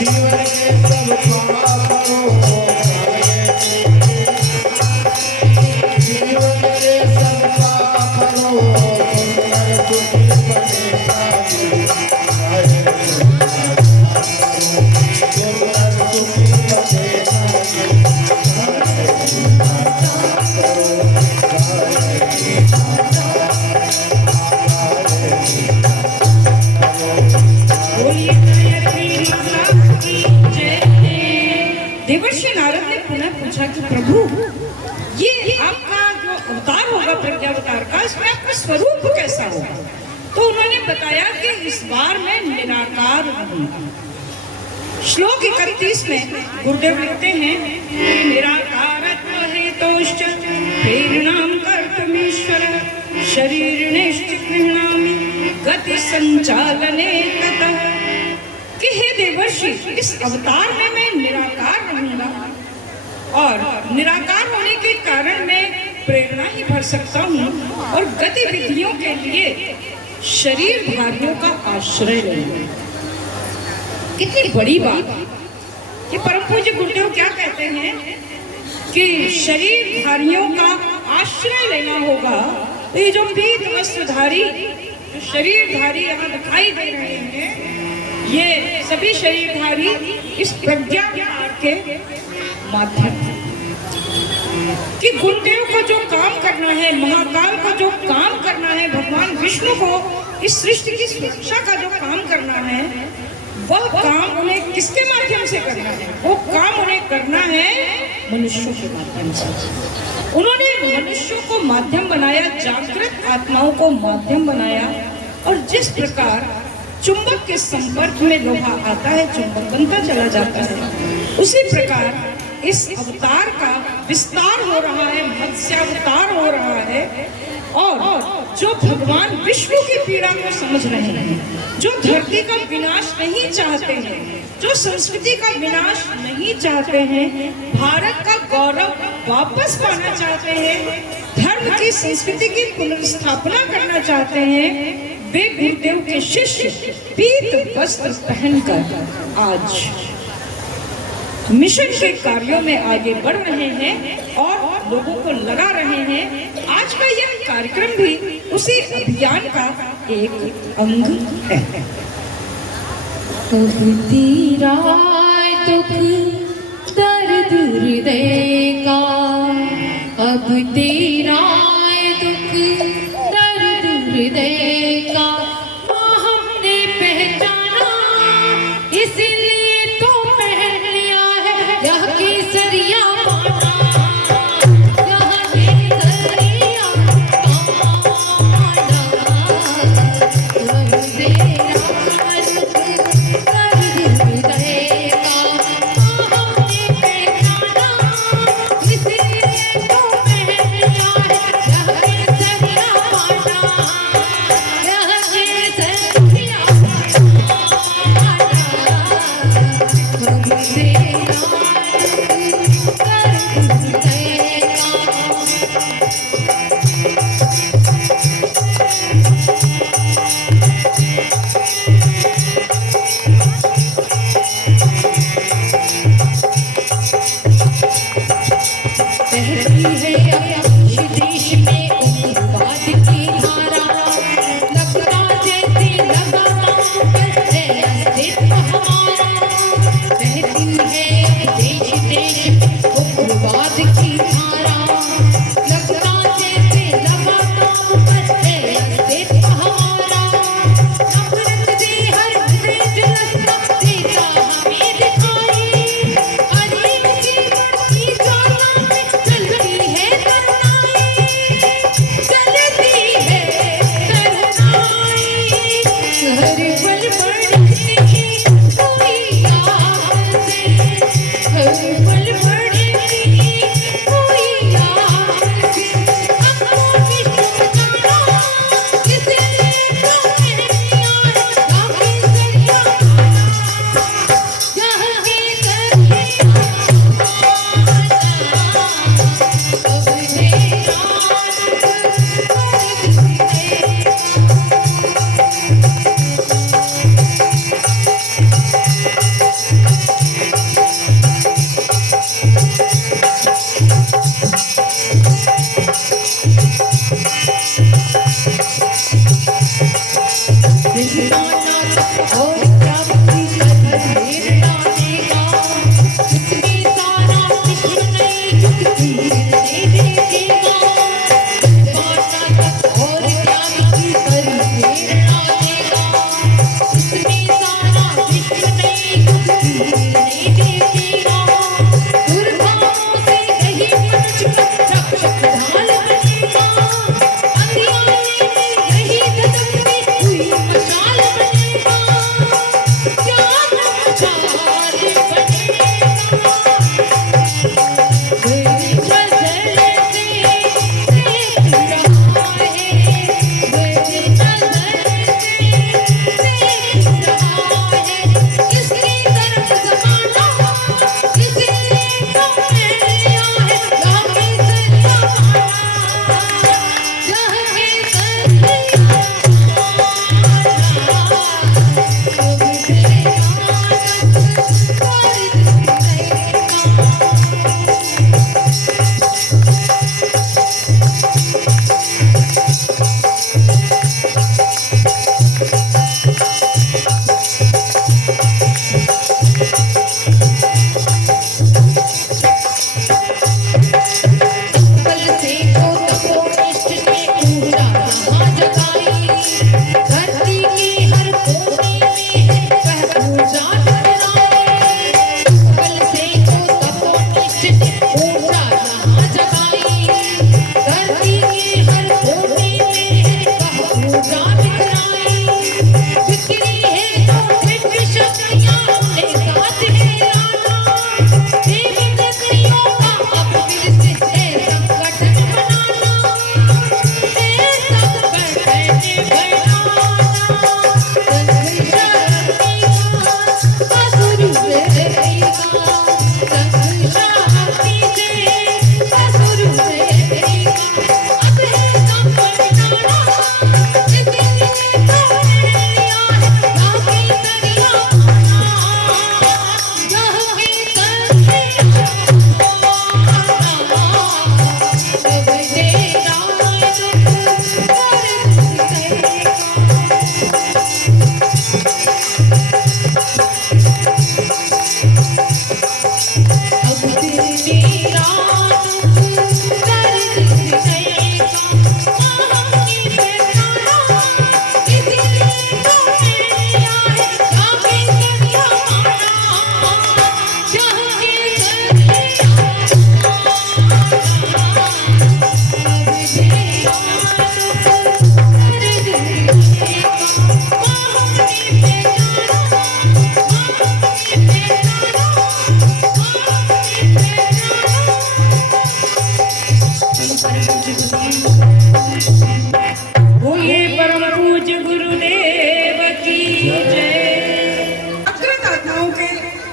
जीवन के सब पाप जीवन के सब पाप सुंदर सुखी बनेगा सुंदर सुखी देवर्षि नारद ने पुनः पूछा कि प्रभु ये आपका जो अवतार होगा प्रज्ञावतार का, इसमें आपका स्वरूप कैसा होगा? तो उन्होंने बताया कि इस बार मैं निराकार रहूंगा। श्लोक 31 में गुरुदेव लिखते हैं कि निराकारत्व हेतोश्च प्रेरणां कर्तुमीश्वर शरीर निश्चित गृह्णामि गति संचालने ततः। कि हे देवर्षि, इस अवतार में मैं निराकार रहूंगा और निराकार होने के कारण मैं प्रेरणा ही भर सकता हूँ और गतिविधियों के लिए शरीरधारियों का आश्रय लूंगा। कितनी बड़ी बात कि परम पूज्य गुरुदेव क्या कहते हैं कि शरीरधारियों का आश्रय लेना होगा। तो ये जो पीत वस्त्रधारी जो शरीरधारी यहाँ दिखाई दे रहे हैं, ये सभी शरीरधारी इस प्रज्ञा के माध्यम कि गुरुदेव को जो काम करना है, महाकाल को जो काम करना है, भगवान विष्णु को इस सृष्टि की सुरक्षा का जो काम करना है, वह काम उन्हें किसके माध्यम से करना है? वो काम उन्हें करना है मनुष्यों के माध्यम से। उन्होंने मनुष्यों को माध्यम बनाया, जागृत आत्माओं को माध्यम बनाया। और जिस प्रकार चुंबक के संपर्क में लोहा आता है, चुंबक बनता चला जाता है, उसी प्रकार इस अवतार का विस्तार हो रहा है, मत्स्यावतार हो रहा है। और जो भगवान विष्णु की पीड़ा को समझ रहे हैं, जो धरती का विनाश नहीं चाहते हैं, जो संस्कृति का विनाश नहीं चाहते हैं, भारत का गौरव वापस पाना चाहते हैं, धर्म की संस्कृति की पुनर्स्थापना करना चाहते हैं, वे गुरुदेव के शिष्य पीत वस्त्र पहनकर आज मिशन के कार्यों में आगे बढ़ रहे हैं और लोगों को लगा रहे हैं। आज का यह कार्यक्रम भी उसी अभियान का एक अंग है। तेरा दुख दर्द हृदय का, अब तेरा दुख दर्द हृदय का हमने पहचाना, इसलिए तो पहन लिया है यह केसरिया पाना, यह केसरिया पाना। अब तेरा दुख दर्द हृदय का हमने पहचाना, इसलिए तो पहन लिया है यह केसरिया पाना, यह केसरिया पाना। अब तेरा दुख दर्द हृदय का। बहती है अपने देश में उग्रवाद की धारा, लगता जैसे लगातार पर है अस्तित्व हमारा। बहती है देश देश में उग्रवाद की धारा, लगता जैसे लगातार पर है अस्तित्व हमारा। नफरत से हर हृदय झुलसता देता हमें दिखाई, अनेक जीवन की ज्वाला में चलती है तरुणाई, चलती है तरुणाई। हर पल बढ़ती कोई याद से, हर पल बढ़ती कोई याद से। अपना विश्व बचाना, इसलिए तो पहनिया है केसरिया पाना, यह केसरिया पाना। अब तेरा और प्राप्ति प्रेरणा देगा, इसमें सारा विश्व नई युक्ति दे देगा। और प्राप्ति प्रेरणा देगा, इसमें सारा विश्व नई युक्ति दे देगा। दुर्भावों से यही मनुष्य रक्षक ढाल बनेगा, अंधियारे में यही जगत में हुई मशाल बनेगा।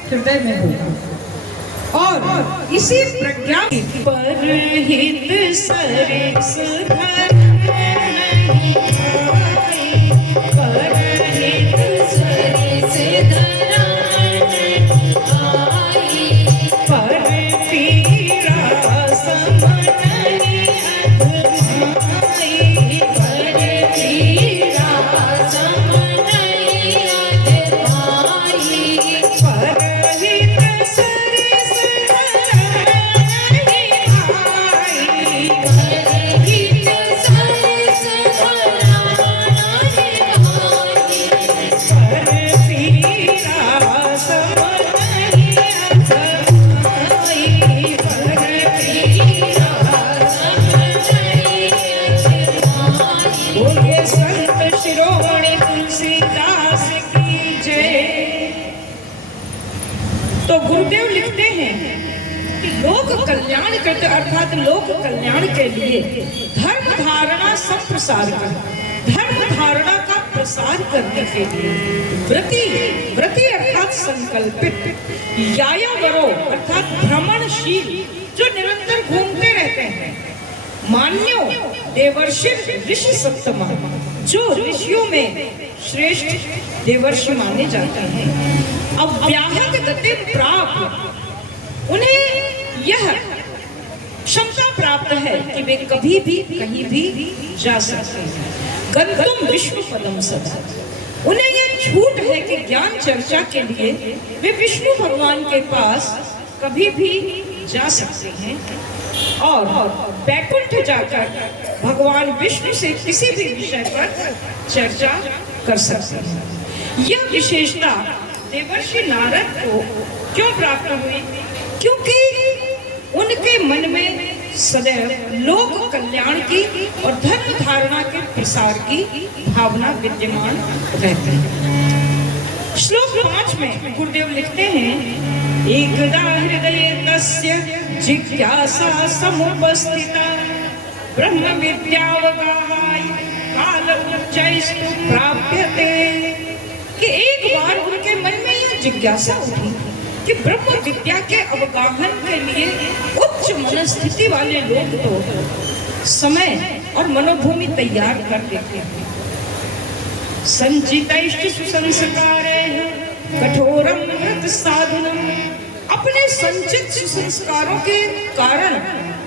हृदय में होगा। और इसी प्रज्ञा परहित सरिस धर नहीं पाई, परहित सरिस धरा नहीं आई, पर पीरा सम नहीं अधमाई, पर पीरा सम नहीं अधमाई, परहित सरिस धर नहीं पाई, परहित सरिस धरा नहीं आई, पर पीरा सम नहीं अधमाई, पर पीरा सम नहीं अधमाई। बोलिए संत शिरोमणि तुलसीदास की जय। तो गुरुदेव लिखते हैं कि लोक कल्याण करते अर्थात लोक कल्याण के लिए धर्म धारणा संप्रसार कर, धर्म धारणा का प्रसार करने के लिए व्रति, व्रति अर्थात संकल्पित, यायावरो अर्थात भ्रमणशील जो निरंतर घूमते रहते हैं, मान्यो देवर्षि ऋषि सप्तमा जो ऋषियों में श्रेष्ठ देवर्षि माने जाते हैं। अब व्याहत गति प्राप्त, उन्हें यह क्षमता प्राप्त है कि वे कभी भी कहीं भी जा सकते हैं। गंतुम विष्णु पदम सदा, उन्हें यह छूट है कि ज्ञान चर्चा के लिए वे विष्णु भगवान के पास कभी भी जा सकते हैं और बैकुंठ जाकर भगवान विष्णु से किसी भी विषय पर चर्चा कर सकते हैं। यह विशेषता देवर्षि नारद को क्यों प्राप्त हुई? क्योंकि उनके मन में सदैव लोक कल्याण की और धर्म धारणा के प्रसार की भावना विद्यमान रहती है। श्लोक 5 में गुरुदेव लिखते हैं, एकदा हृदये तस्य जिज्ञासा समुपस्थिता ब्रह्म विद्यावगाहाय काल उच्चैस्तु प्राप्यते। कि एक बार उनके मन में यह जिज्ञासा उठी कि ब्रह्म विद्या के अवगाहन के लिए उच्च मनस्थिति वाले लोग तो समय और मनोभूमि तैयार कर देते हैं। संचितैश्च सुसंस्कारेण कठोरम व्रत साधनम, अपने संचित सुसंस्कारों के कारण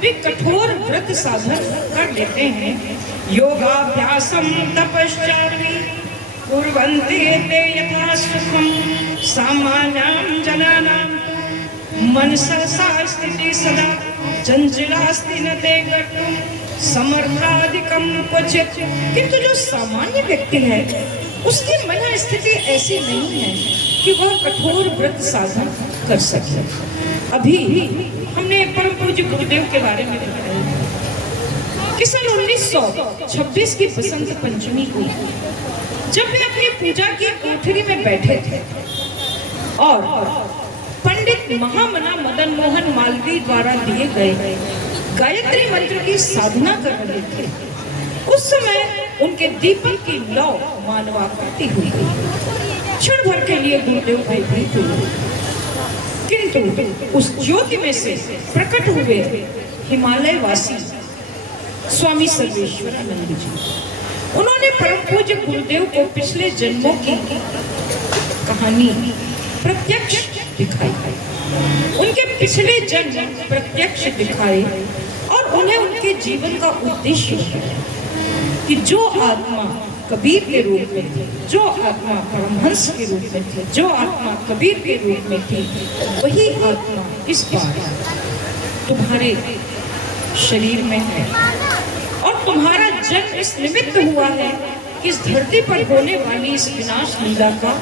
वे कठोर व्रत साधन कर लेते हैं। योगाभ्यासम तपश्चापि कुर्वन्ति ते यथा सुखम सामान्यां जनानां मनसा सा स्थिति सदा चंचलास्ति न ते कर्तुं समर्थाधिकं क्वचित्। किंतु जो सामान्य व्यक्ति है उसकी मन स्थिति ऐसी नहीं है कि वह कठोर व्रत साधन कर सके। अभी हमने परम पूज्य गुरुदेव के बारे में बताया कि सन 1926 की बसंत पंचमी को जब वे अपनी पूजा की कोठरी में बैठे थे और पंडित महामना मदन मोहन मालवीय द्वारा दिए गए गायत्री मंत्र की साधना कर रहे थे, उस समय उनके दीपक की लौ मानवा करती हुई क्षण भर के लिए गुरुदेव भयभीत हुए। किंतु उस ज्योति में से प्रकट हुए हिमालय वासी स्वामी सर्वेश्वरानंद जी, उन्होंने परम पूज्य गुरुदेव को पिछले जन्मों की कहानी प्रत्यक्ष दिखाई, उनके पिछले जन्म प्रत्यक्ष दिखाए और उन्हें उनके जीवन का उद्देश्य कि जो आत्मा कबीर के रूप में थी, जो आत्मा परमहंस के रूप में थी, जो आत्मा कबीर के रूप में थी, वही आत्मा इस बार तुम्हारे शरीर में है और तुम्हारा जन्म इस निमित्त हुआ है कि इस धरती पर होने वाली इस विनाश लीला का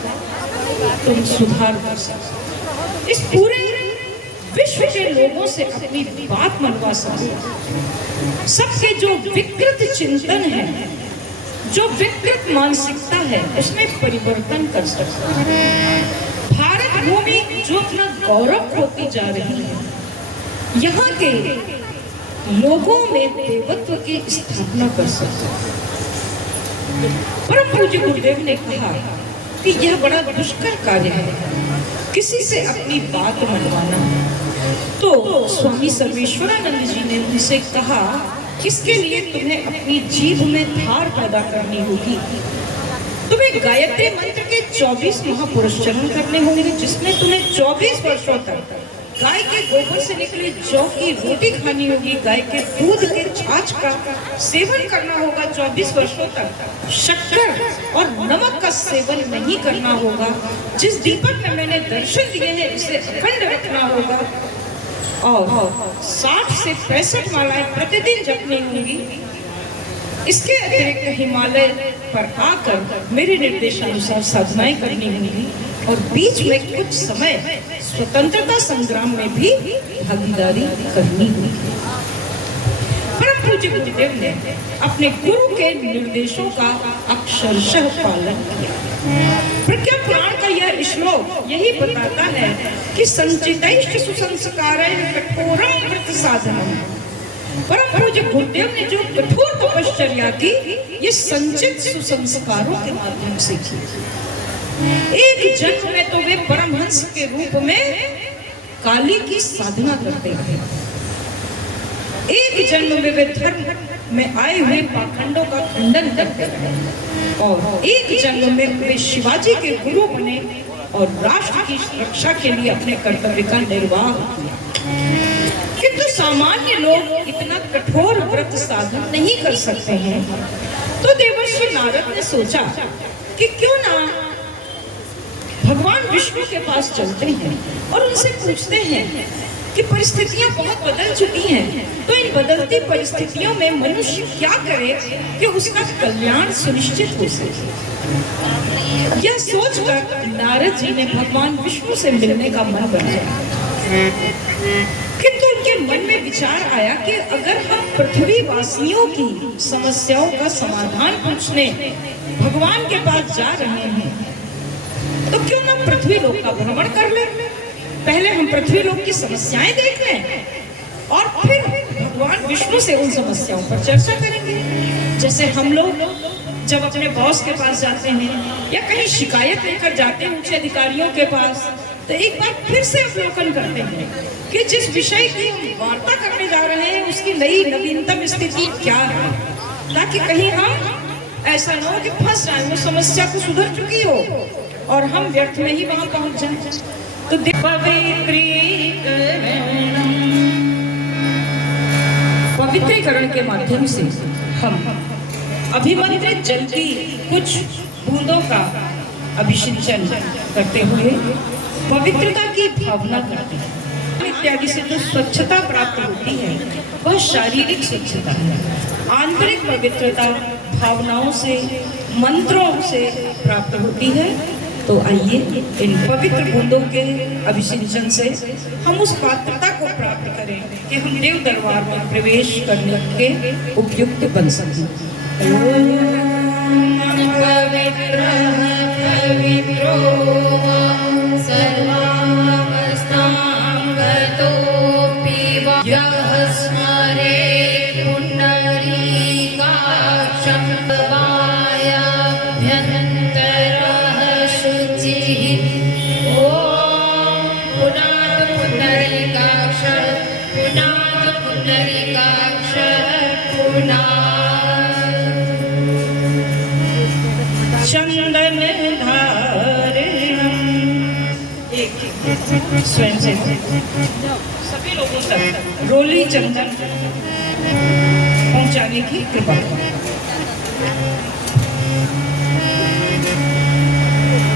तुम सुधार कर सको, इस पूरे विश्व के लोगों से अपनी बात मनवा सको। सबके जो विकृत चिंतन है, जो विकृत मानसिकता है, उसमें परिवर्तन कर सको। भारत भूमि जो अपना गौरव होती जा रही है, यहाँ के लोगों में देवत्व की स्थापना कर सकते। परम पूज्य गुरुदेव ने कहा कि यह बड़ा दुष्कर कार्य है किसी से अपनी बात मनवाना। तो स्वामी सर्वेश्वरानंद जी ने उनसे कहा, इसके लिए तुम्हें अपनी जीभ में धार पैदा करनी होगी। तुम्हें गायत्री मंत्र के 24 महापुरुषचरण करने होंगे, जिसमें तुम्हें 24 वर्षों तक गाय के गोबर से निकली जौ की रोटी खानी होगी, गाय के दूध के छाछ का सेवन करना होगा 24 वर्षों तक। शक्कर और नमक का सेवन नहीं करना होगा। जिस दीपक में मैंने दर्शन दिए हैं उसे अखंड रखना होगा और 60 से 65 मालाएं प्रतिदिन जपनी होंगी। इसके अतिरिक्त हिमालय पर आकर मेरे निर्देशानुसार साधनाएं करनी होंगी और बीच में कुछ समय स्वतंत्रता संग्राम में भी भागीदारी करनी होगी। परम पूज्य गुरुदेव ने अपने गुरु के निर्देशों का अक्षरशः पालन किया। प्रज्ञा पुराण का यह श्लोक यही बताता है कि संचितैश्च सुसंस्कारैः कठोरं व्रत साधनम्। परम पूज्य गुरुदेव ने जो कठोर तपश्चर्या की, ये संचित सुसंस्कारों के माध्यम से की। एक जन्म में तो वे परमहंस के रूप में काली की साधना करते हैं, एक जन्म में वे धर्म में आए हुए पाखंडों का खंडन करते हैं और एक जन्म में वे शिवाजी के गुरु बने और राष्ट्र की रक्षा के लिए अपने कर्तव्य का निर्वाह किया। किंतु सामान्य लोग इतना कठोर व्रत साधन नहीं कर सकते हैं। तो देवर्षि नारद ने सोचा कि क्यों ना भगवान विष्णु के पास चलते हैं और उनसे पूछते हैं कि परिस्थितियां बहुत बदल चुकी हैं, तो इन बदलती परिस्थितियों में मनुष्य क्या करे कि उसका कल्याण सुनिश्चित हो सके। यह सोचकर नारद जी ने भगवान विष्णु से मिलने का मन बनाया। किंतु उनके मन में विचार आया कि अगर हम पृथ्वी वासियों की समस्याओं का समाधान पूछने भगवान के पास जा रहे हैं, तो क्यों ना पृथ्वी लोक का भ्रमण कर ले। पहले हम पृथ्वी लोक की समस्याएं देख लें और फिर भगवान विष्णु से उन समस्याओं पर चर्चा करेंगे। जैसे हम लोग जब अपने बॉस के पास जाते हैं या कहीं शिकायत लेकर जाते हैं उच्च अधिकारियों के पास, तो एक बार फिर से अवलोकन करते हैं कि जिस विषय की हम वार्ता करने जा रहे हैं उसकी नई नवीनतम स्थिति क्या है, ताकि कहीं हम ऐसा न हो कि फंस जाए, वो समस्या तो सुधर चुकी हो और हम व्यर्थ में ही वहां पहुंच जाए। तो पवित्रीकरण के माध्यम से हम अभिमंत्रित जल की कुछ बूंदों का अभिषेचन करते हुए पवित्रता की भावना करते हैं। इत्यादि से जो स्वच्छता प्राप्त होती है वह शारीरिक स्वच्छता है। आंतरिक पवित्रता भावनाओं से, मंत्रों से प्राप्त होती है। तो आइए इन पवित्र बूंदों के अभिषेचन से हम उस पात्रता को प्राप्त करें कि हम देव दरबार में प्रवेश करने के उपयुक्त बन सकें। पवित्रो सर्वावस्थां गतोऽपि यः स्मरे पुण्डरीकाक्षं वायाभ्यन्तरः शुचिः। ॐ पुनातु पुण्डरीकाक्ष पुनातु पुण्डरीकाक्ष पुनातु चंदन धारणम। स्वयं से सभी लोगों तक रोली चंदन पहुंचाने की कृपा करें।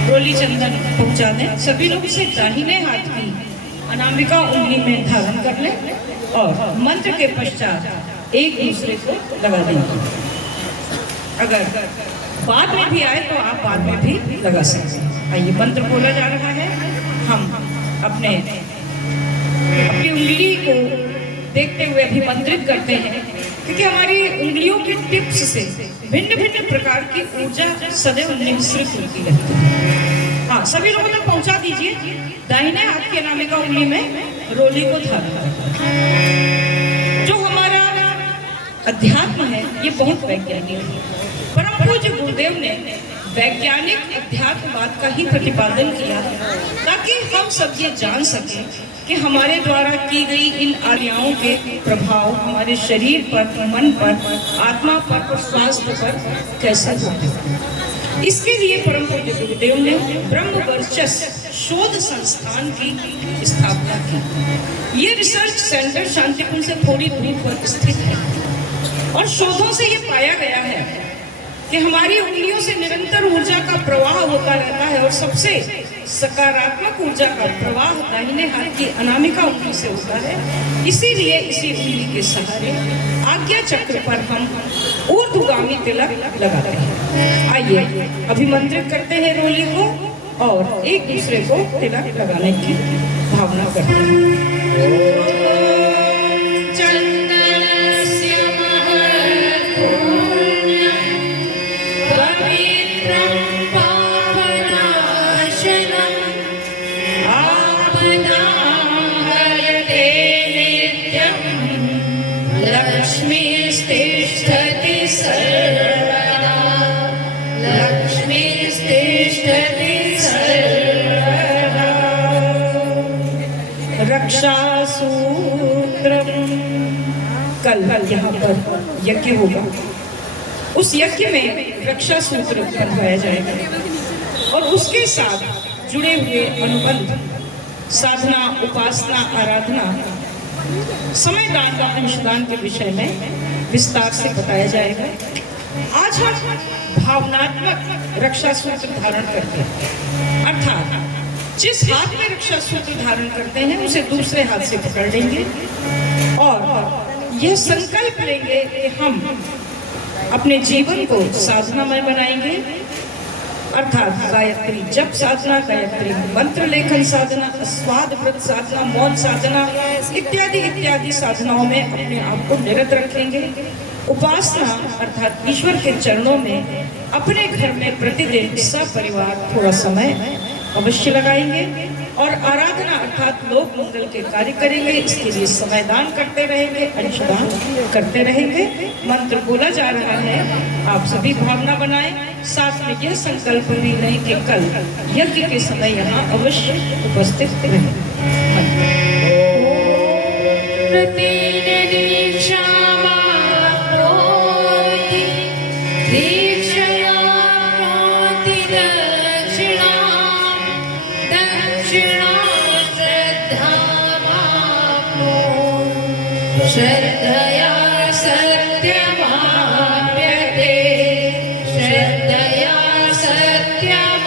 रोली चंदन पहुंचा दें। सभी लोग इसे दाहिने हाथ की अनामिका उंगली में धारण कर लें और मंत्र के पश्चात एक दूसरे को लगा देंगे। अगर बाद में भी आए तो आप बाद में भी लगा सकते हैं। आइए मंत्र बोला जा रहा है। हम अपनी उंगली को देखते हुए अभिमंत्रित करते हैं, क्योंकि हमारी उंगलियों के टिप्स से भिन्न भिन्न प्रकार की ऊर्जा सदैव निःसृत होती रहती है। हाँ, सभी लोगों तक पहुंचा दीजिए। दाहिने हाथ की अनामिका उंगली में रोली को धारण। जो हमारा अध्यात्म है ये बहुत वैज्ञानिक है। परम पूज्य गुरुदेव ने वैज्ञानिक अध्यात्मवाद का ही प्रतिपादन किया ताकि हम सब ये जान सकें कि हमारे द्वारा की गई इन आज्ञाओं के प्रभाव हमारे शरीर पर, मन पर, आत्मा पर और स्वास्थ्य पर कैसे होते हैं। इसके लिए परम पूज्य गुरुदेव ने ब्रह्म वर्चस्व शोध संस्थान की स्थापना की। ये रिसर्च सेंटर शांतिकुंज से थोड़ी दूर पर स्थित है और शोधों से ये पाया गया है कि हमारी उंगलियों से निरंतर ऊर्जा का प्रवाह होता रहता है और सबसे सकारात्मक ऊर्जा का प्रवाह दाहिने हाथ की अनामिका उंगली से होता है। इसीलिए इसी उंगली के सहारे आज्ञा चक्र पर हम ऊर्ध्वगामी तिलक लगाते हैं। आइए अभिमंत्रित करते हैं रोली को और एक दूसरे को तिलक लगाने की भावना करते हैं। रक्षा सूत्रम। कल यहाँ पर यज्ञ होगा, उस यज्ञ में रक्षा सूत्र बनवाया जाएगा और उसके साथ जुड़े हुए अनुबंध, साधना, उपासना, आराधना, समय दान का अंशदान के विषय में विस्तार से बताया जाएगा। आज हम भावनात्मक रक्षा सूत्र धारण करते हैं, अर्थात जिस हाथ में रक्षा सूत्र धारण करते हैं उसे दूसरे हाथ से पकड़ लेंगे और यह संकल्प लेंगे कि हम अपने जीवन को साधनामय बनाएंगे, अर्थात गायत्री जप साधना, गायत्री मंत्र लेखन साधना, स्वाद व्रत साधना, मौन साधना इत्यादि इत्यादि साधनाओं में अपने आप को निरत रखेंगे। उपासना अर्थात ईश्वर के चरणों में अपने घर में प्रतिदिन सपरिवार थोड़ा समय अवश्य लगाएंगे और आराधना अर्थात लोक मंगल के कार्य करेंगे। इसके लिए समय दान करते रहेंगे, अंशदान करते रहेंगे। मंत्र बोला जा रहा है, आप सभी भावना बनाएं, साथ में यह संकल्प भी लें कि कल यज्ञ के समय यहाँ अवश्य उपस्थित रहें। श्रद्धया सत्यमाप्यते, श्रद्धया सत्यमाप्यते।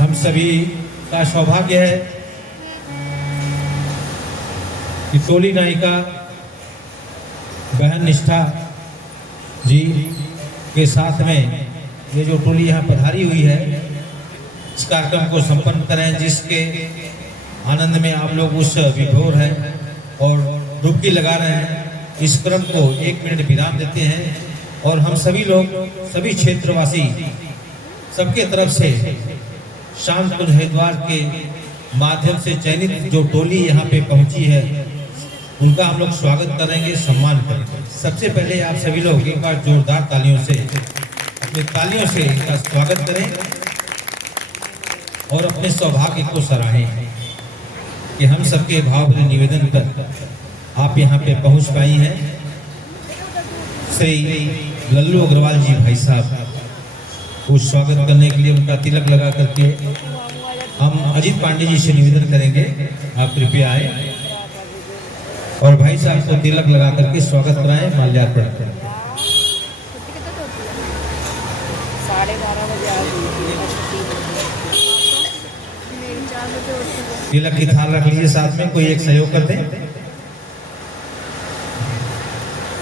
हम सभी का सौभाग्य है कि टोली नायिका बहन निष्ठा जी के साथ में ये जो टोली यहाँ पधारी हुई है, इस कार्यक्रम को संपन्न करें, जिसके आनंद में आप लोग उस विभोर हैं और डुबकी लगा रहे हैं। इस क्रम को 1 मिनट विराम देते हैं और हम सभी लोग, सभी क्षेत्रवासी, सबके तरफ से शांतकुंज हरिद्वार के माध्यम से चयनित जो टोली यहाँ पे पहुँची है उनका हम लोग स्वागत करेंगे, सम्मान करेंगे। सबसे पहले आप सभी लोग एक बार जोरदार तालियों से, अपनी तालियों से इनका स्वागत करें और अपने सौभाग्य को सराहें कि हम सबके भाव भरे निवेदन कर आप यहाँ पे पहुँच पाई हैं। श्री लल्लू अग्रवाल जी भाई साहब को स्वागत करने के लिए उनका तिलक लगा करके हम अजीत पांडे जी से निवेदन करेंगे, आप कृपया आए और भाई साहब को तिलक लगा करके स्वागत कराएं, माल्यार्पण करें। 12:30 बजे तिलक की थाल रख लीजिए साथ में, कोई एक सहयोग कर दें।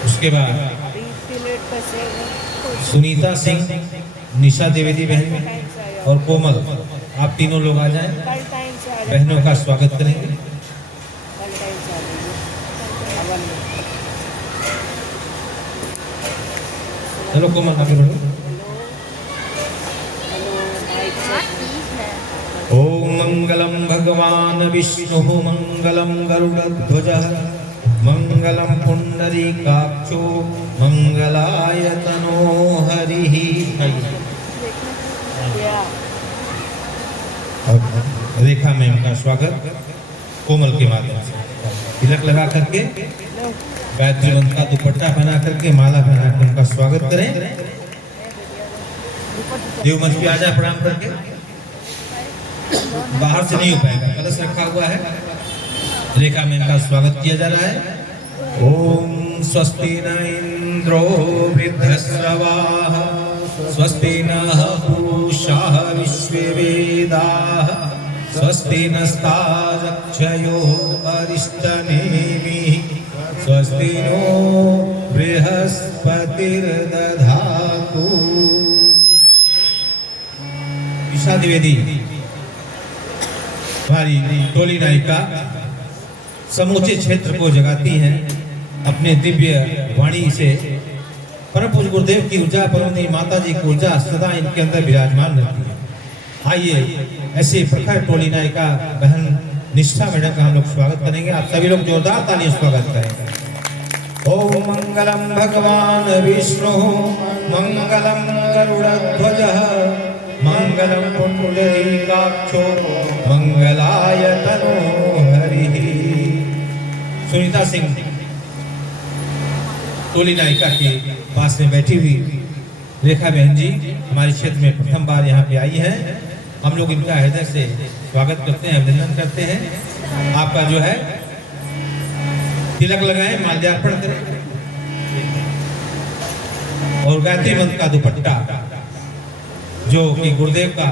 उसके बाद सुनीता सिंह, निशा द्विवेदी बहन और कोमल, आप तीनों लोग आ जाएं, बहनों का स्वागत करेंगे। चलो कोमल आगे बढ़ो। ओम मंगलम भगवान विष्णु मंगलम गरुड़ध्वजः मंगलम पुंडरीकाक्षो मंगलाय तनो हरिः। रेखा मैम का स्वागत कोमल के माध्यम से तिलक लगा करके गायत्री मंत्र का दुपट्टा पहना करके माला पहना कर उनका स्वागत करें। देव मंच पे आ जाए प्रणाम करके, बाहर से नहीं हो पाएगा, कलश रखा हुआ है। रेखा मैम का स्वागत किया जा रहा है। ओम स्वस्ति न इंद्रो वृद्धश्रवाः स्वस्ति नः पूषा विश्ववेदाः स्वस्ति नस्तारक्षयो अरिष्टनेमिः स्वस्ति नो बृहस्पतिर्दधातु। ईशा द्विवेदी हमारी टोली नायिका समूचे क्षेत्र को जगाती हैं अपने दिव्य वाणी से। परम पूज्य गुरुदेव की ऊर्जा, परमदेवी माता जी की ऊर्जा सदा इनके अंदर विराजमान रहती है। आइए ऐसे प्रखर टोली नायिका बहन निष्ठा मैडम का हम लोग स्वागत करेंगे। आप सभी लोग जोरदार तालियों से स्वागत करेंगे। ओम मंगलम भगवान विष्णु मंगलम गरुड़ध्वजः मंगलम पुंडरीकाक्षो मंगलाय तनो हरिः। सुनीता सिंह टोली नायिका के पास में बैठी हुई रेखा बहन जी हमारे क्षेत्र में प्रथम बार यहाँ पे आई हैं। हम लोग इनका हृदय से स्वागत करते हैं, अभिनंदन करते हैं। आपका जो है तिलक लगाएं, माल्यार्पण करें और गायत्री मंत्र का दुपट्टा जो कि गुरुदेव का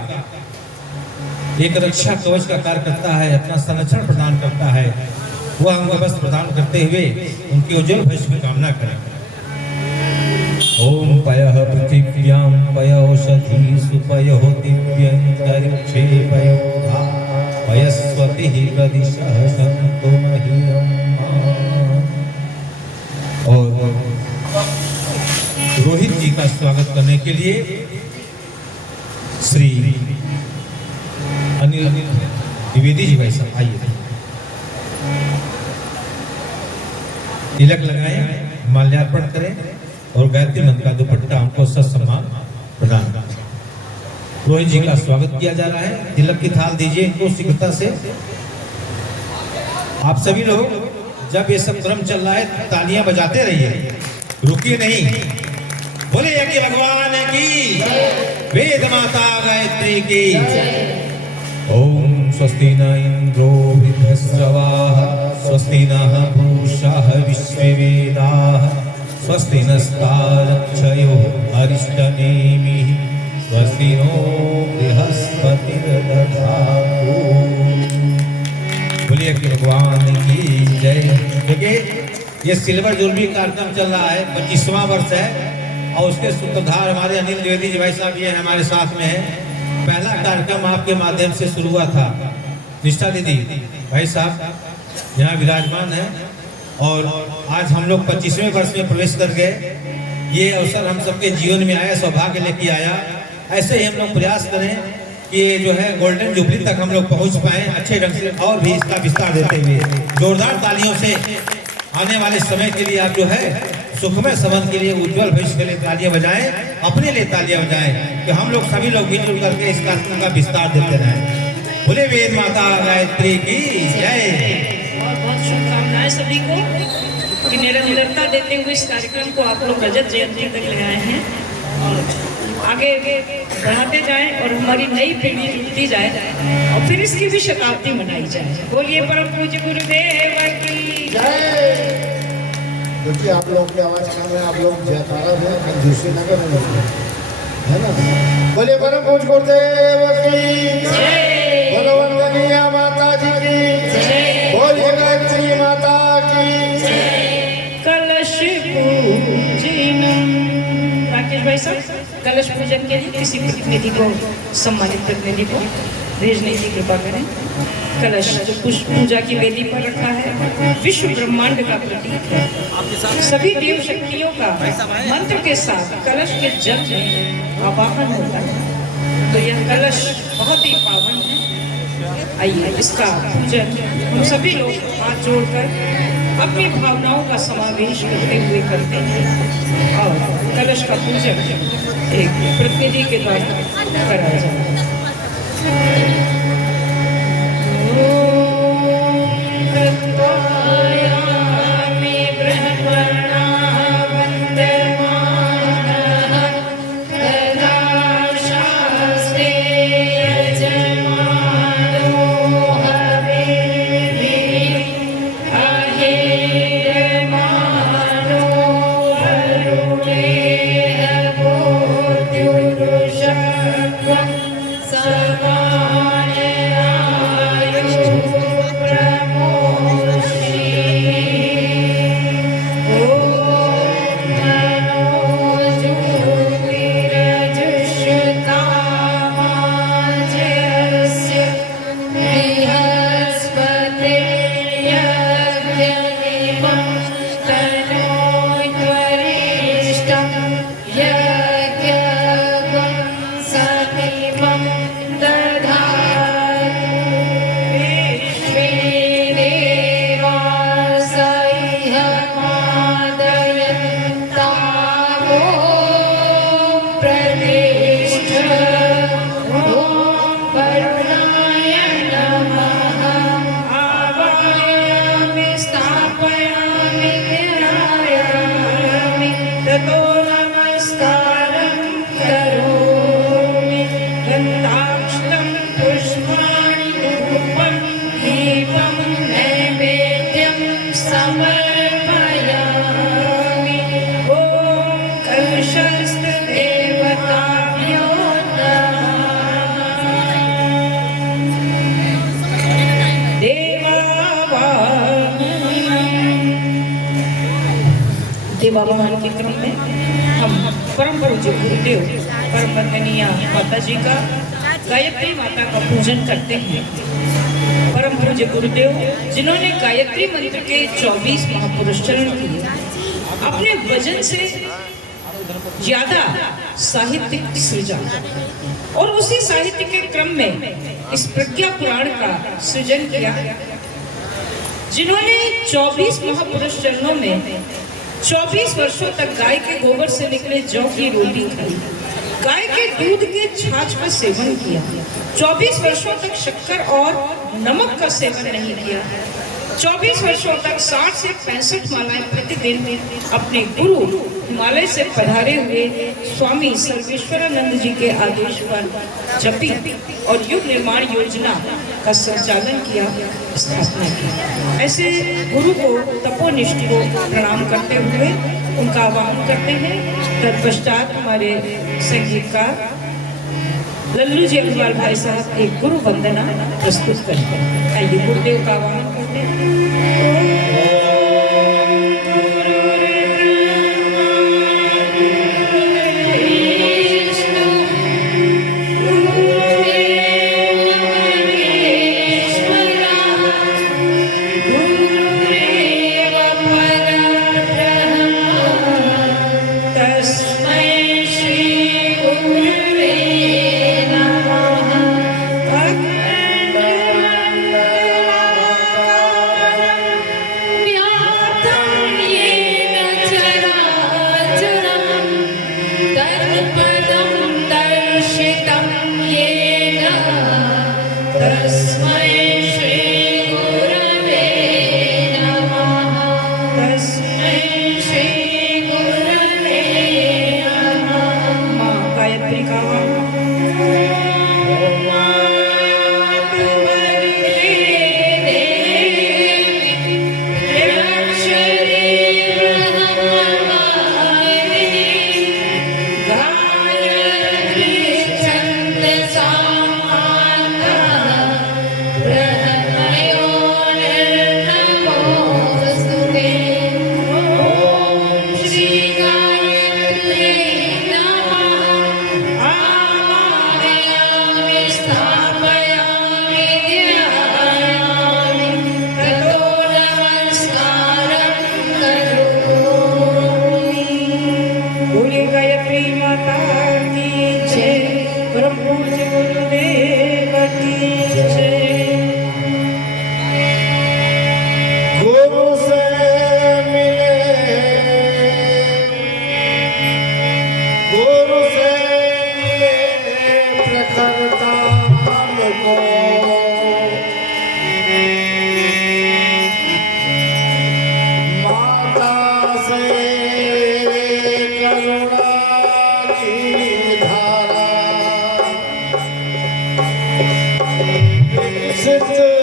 एक रक्षा कवच का कार्य करता है, अपना संरक्षण प्रदान करता है, वह हमको बस प्रदान करते हुए उनकी उज्जवल भविष्य की कामना करें। ओम पयः पृथिव्यां पयोषधीषु पयो दिव्यन्तरिक्षे पयोधा पयस्वतिः प्रदिशः सन्तु मह्यम्। और रोहित जी का स्वागत करने के लिए श्री अनिल द्विवेदी जी भाई साहब आइए, तिलक लगाएं, माल्यार्पण करें और गायत्री मंत्र का दुपट्टा उनको सत्सम्मान प्रदान करें। रोहित जी का स्वागत किया जा रहा है। तिलक की थाल दीजिए इनको शीघ्रता से। आप सभी लोग जब ये सब क्रम चल रहा है तालियां बजाते रहिए, रुकिए नहीं। बोले यज्ञ भगवान की, वेद माता गायत्री की। ओम स्वस्ति न इंद्रो वृद्धश्रवाः स्वस्ति नः पूषा विश्ववेदाः स्वस्ति नस्तारक्षयो अरिष्टनेमिः स्वस्ति नो बृहस्पतिर्दधातु। बोलिए कि भगवान की जय। देखिए ये सिल्वर जुबली कार्यक्रम चल रहा है, 25वां वर्ष है और उसके सूत्रधार हमारे अनिल द्विवेदी जी भाई साहब ये हमारे साथ में है। पहला कार्यक्रम आपके माध्यम से शुरू हुआ था। निष्ठा दीदी भाई साहब यहाँ विराजमान है और आज हम लोग 25वें वर्ष में प्रवेश कर गए। ये अवसर हम सबके जीवन में आया, सौभाग्य लेके आया। ऐसे ही हम लोग प्रयास करें कि ये जो है गोल्डन जुबली तक हम लोग पहुंच पाएं अच्छे ढंग से और भी इसका विस्तार देते हुए जोरदार तालियों से आने वाले समय के लिए आप जो है सुखमय संबंध के लिए, उज्जवल भविष्य के लिए तालियां बजाएं, अपने लिए तालियां बजाएं कि हम लोग सभी लोग मिलजुल करके इस कार्यक्रम का विस्तार देते रहें। बोले वेद माता गायत्री की जय। और बहुत शुभकामनाएं सभी को कि निरंतरता देते हुए इस कार्यक्रम को आप लोग रजत जयंती तक ले आए हैं और आगे बढ़ाते जाएं और हमारी नई पीढ़ी जुड़ती जाए और फिर इसकी भी शताब्दी मनाई जाए। बोलिए परम पूज्य गुरुदेव की जय। देखिए आप लोग की आवाज कर रहे हैं, आप लोग जयकारा दें, दूसरे नगर में है ना। बोलिए परम पूज्य गुरुदेव की जय। बोलो वंदनीय माता जी की जय। बोलिए गायत्री माता की जय। कलश पूजनम। राकेश भाई साहब कलश पूजन के लिए किसी प्रतिनिधि को सम्मानित प्रतिनिधि को भेजने की कृपा करें। कलश जो पुष्प पूजा की वेदी पर रखा है विश्व ब्रह्मांड का प्रतीक है। सभी देव शक्तियों का मंत्र के साथ कलश के जल में आवाहन होता है। तो यह कलश बहुत ही पावन है आइए इसका पूजन हम सभी लोग हाथ जोड़कर अपनी भावनाओं का समावेश करते हुए करते हैं और कलश का पूजन एक प्रतिनिधि के द्वारा कराया जाता है। देवाभान के क्रम में हम परम पूज्य गुरुदेव परम वंदनीय माता जी का गायत्री माता का पूजन करते हैं। परम पूज्य गुरुदेव जिन्होंने गायत्री मंत्र के 24 महापुरुष चरण किए, अपने वजन से ज्यादा साहित्य सृजा और उसी साहित्य के क्रम में इस प्रज्ञा पुराण का सृजन किया। जिन्होंने 24 महापुरुष चरणों में 24 वर्षों तक गाय के गोबर से निकले जौ की रोटी खाई, गाय के दूध के छाछ का सेवन किया, 24 वर्षों तक शक्कर और नमक का सेवन नहीं किया, 24 वर्षों तक 60 से 65 मालाएं प्रतिदिन अपने गुरु हिमालय से पधारे हुए स्वामी सर्वेश्वरानंद जी के आदेश पर जपी और युग निर्माण योजना का संचालन किया, स्थापना की। ऐसे गुरु को तपोनिष्ठ को प्रणाम करते हुए उनका आह्वान करते हैं। तत्पश्चात हमारे संगीतकार लल्लू जी अग्रवाल भाई साहब एक गुरु वंदना प्रस्तुत करते हैं। आइए गुरुदेव का आह्वान करते हैं। विकसित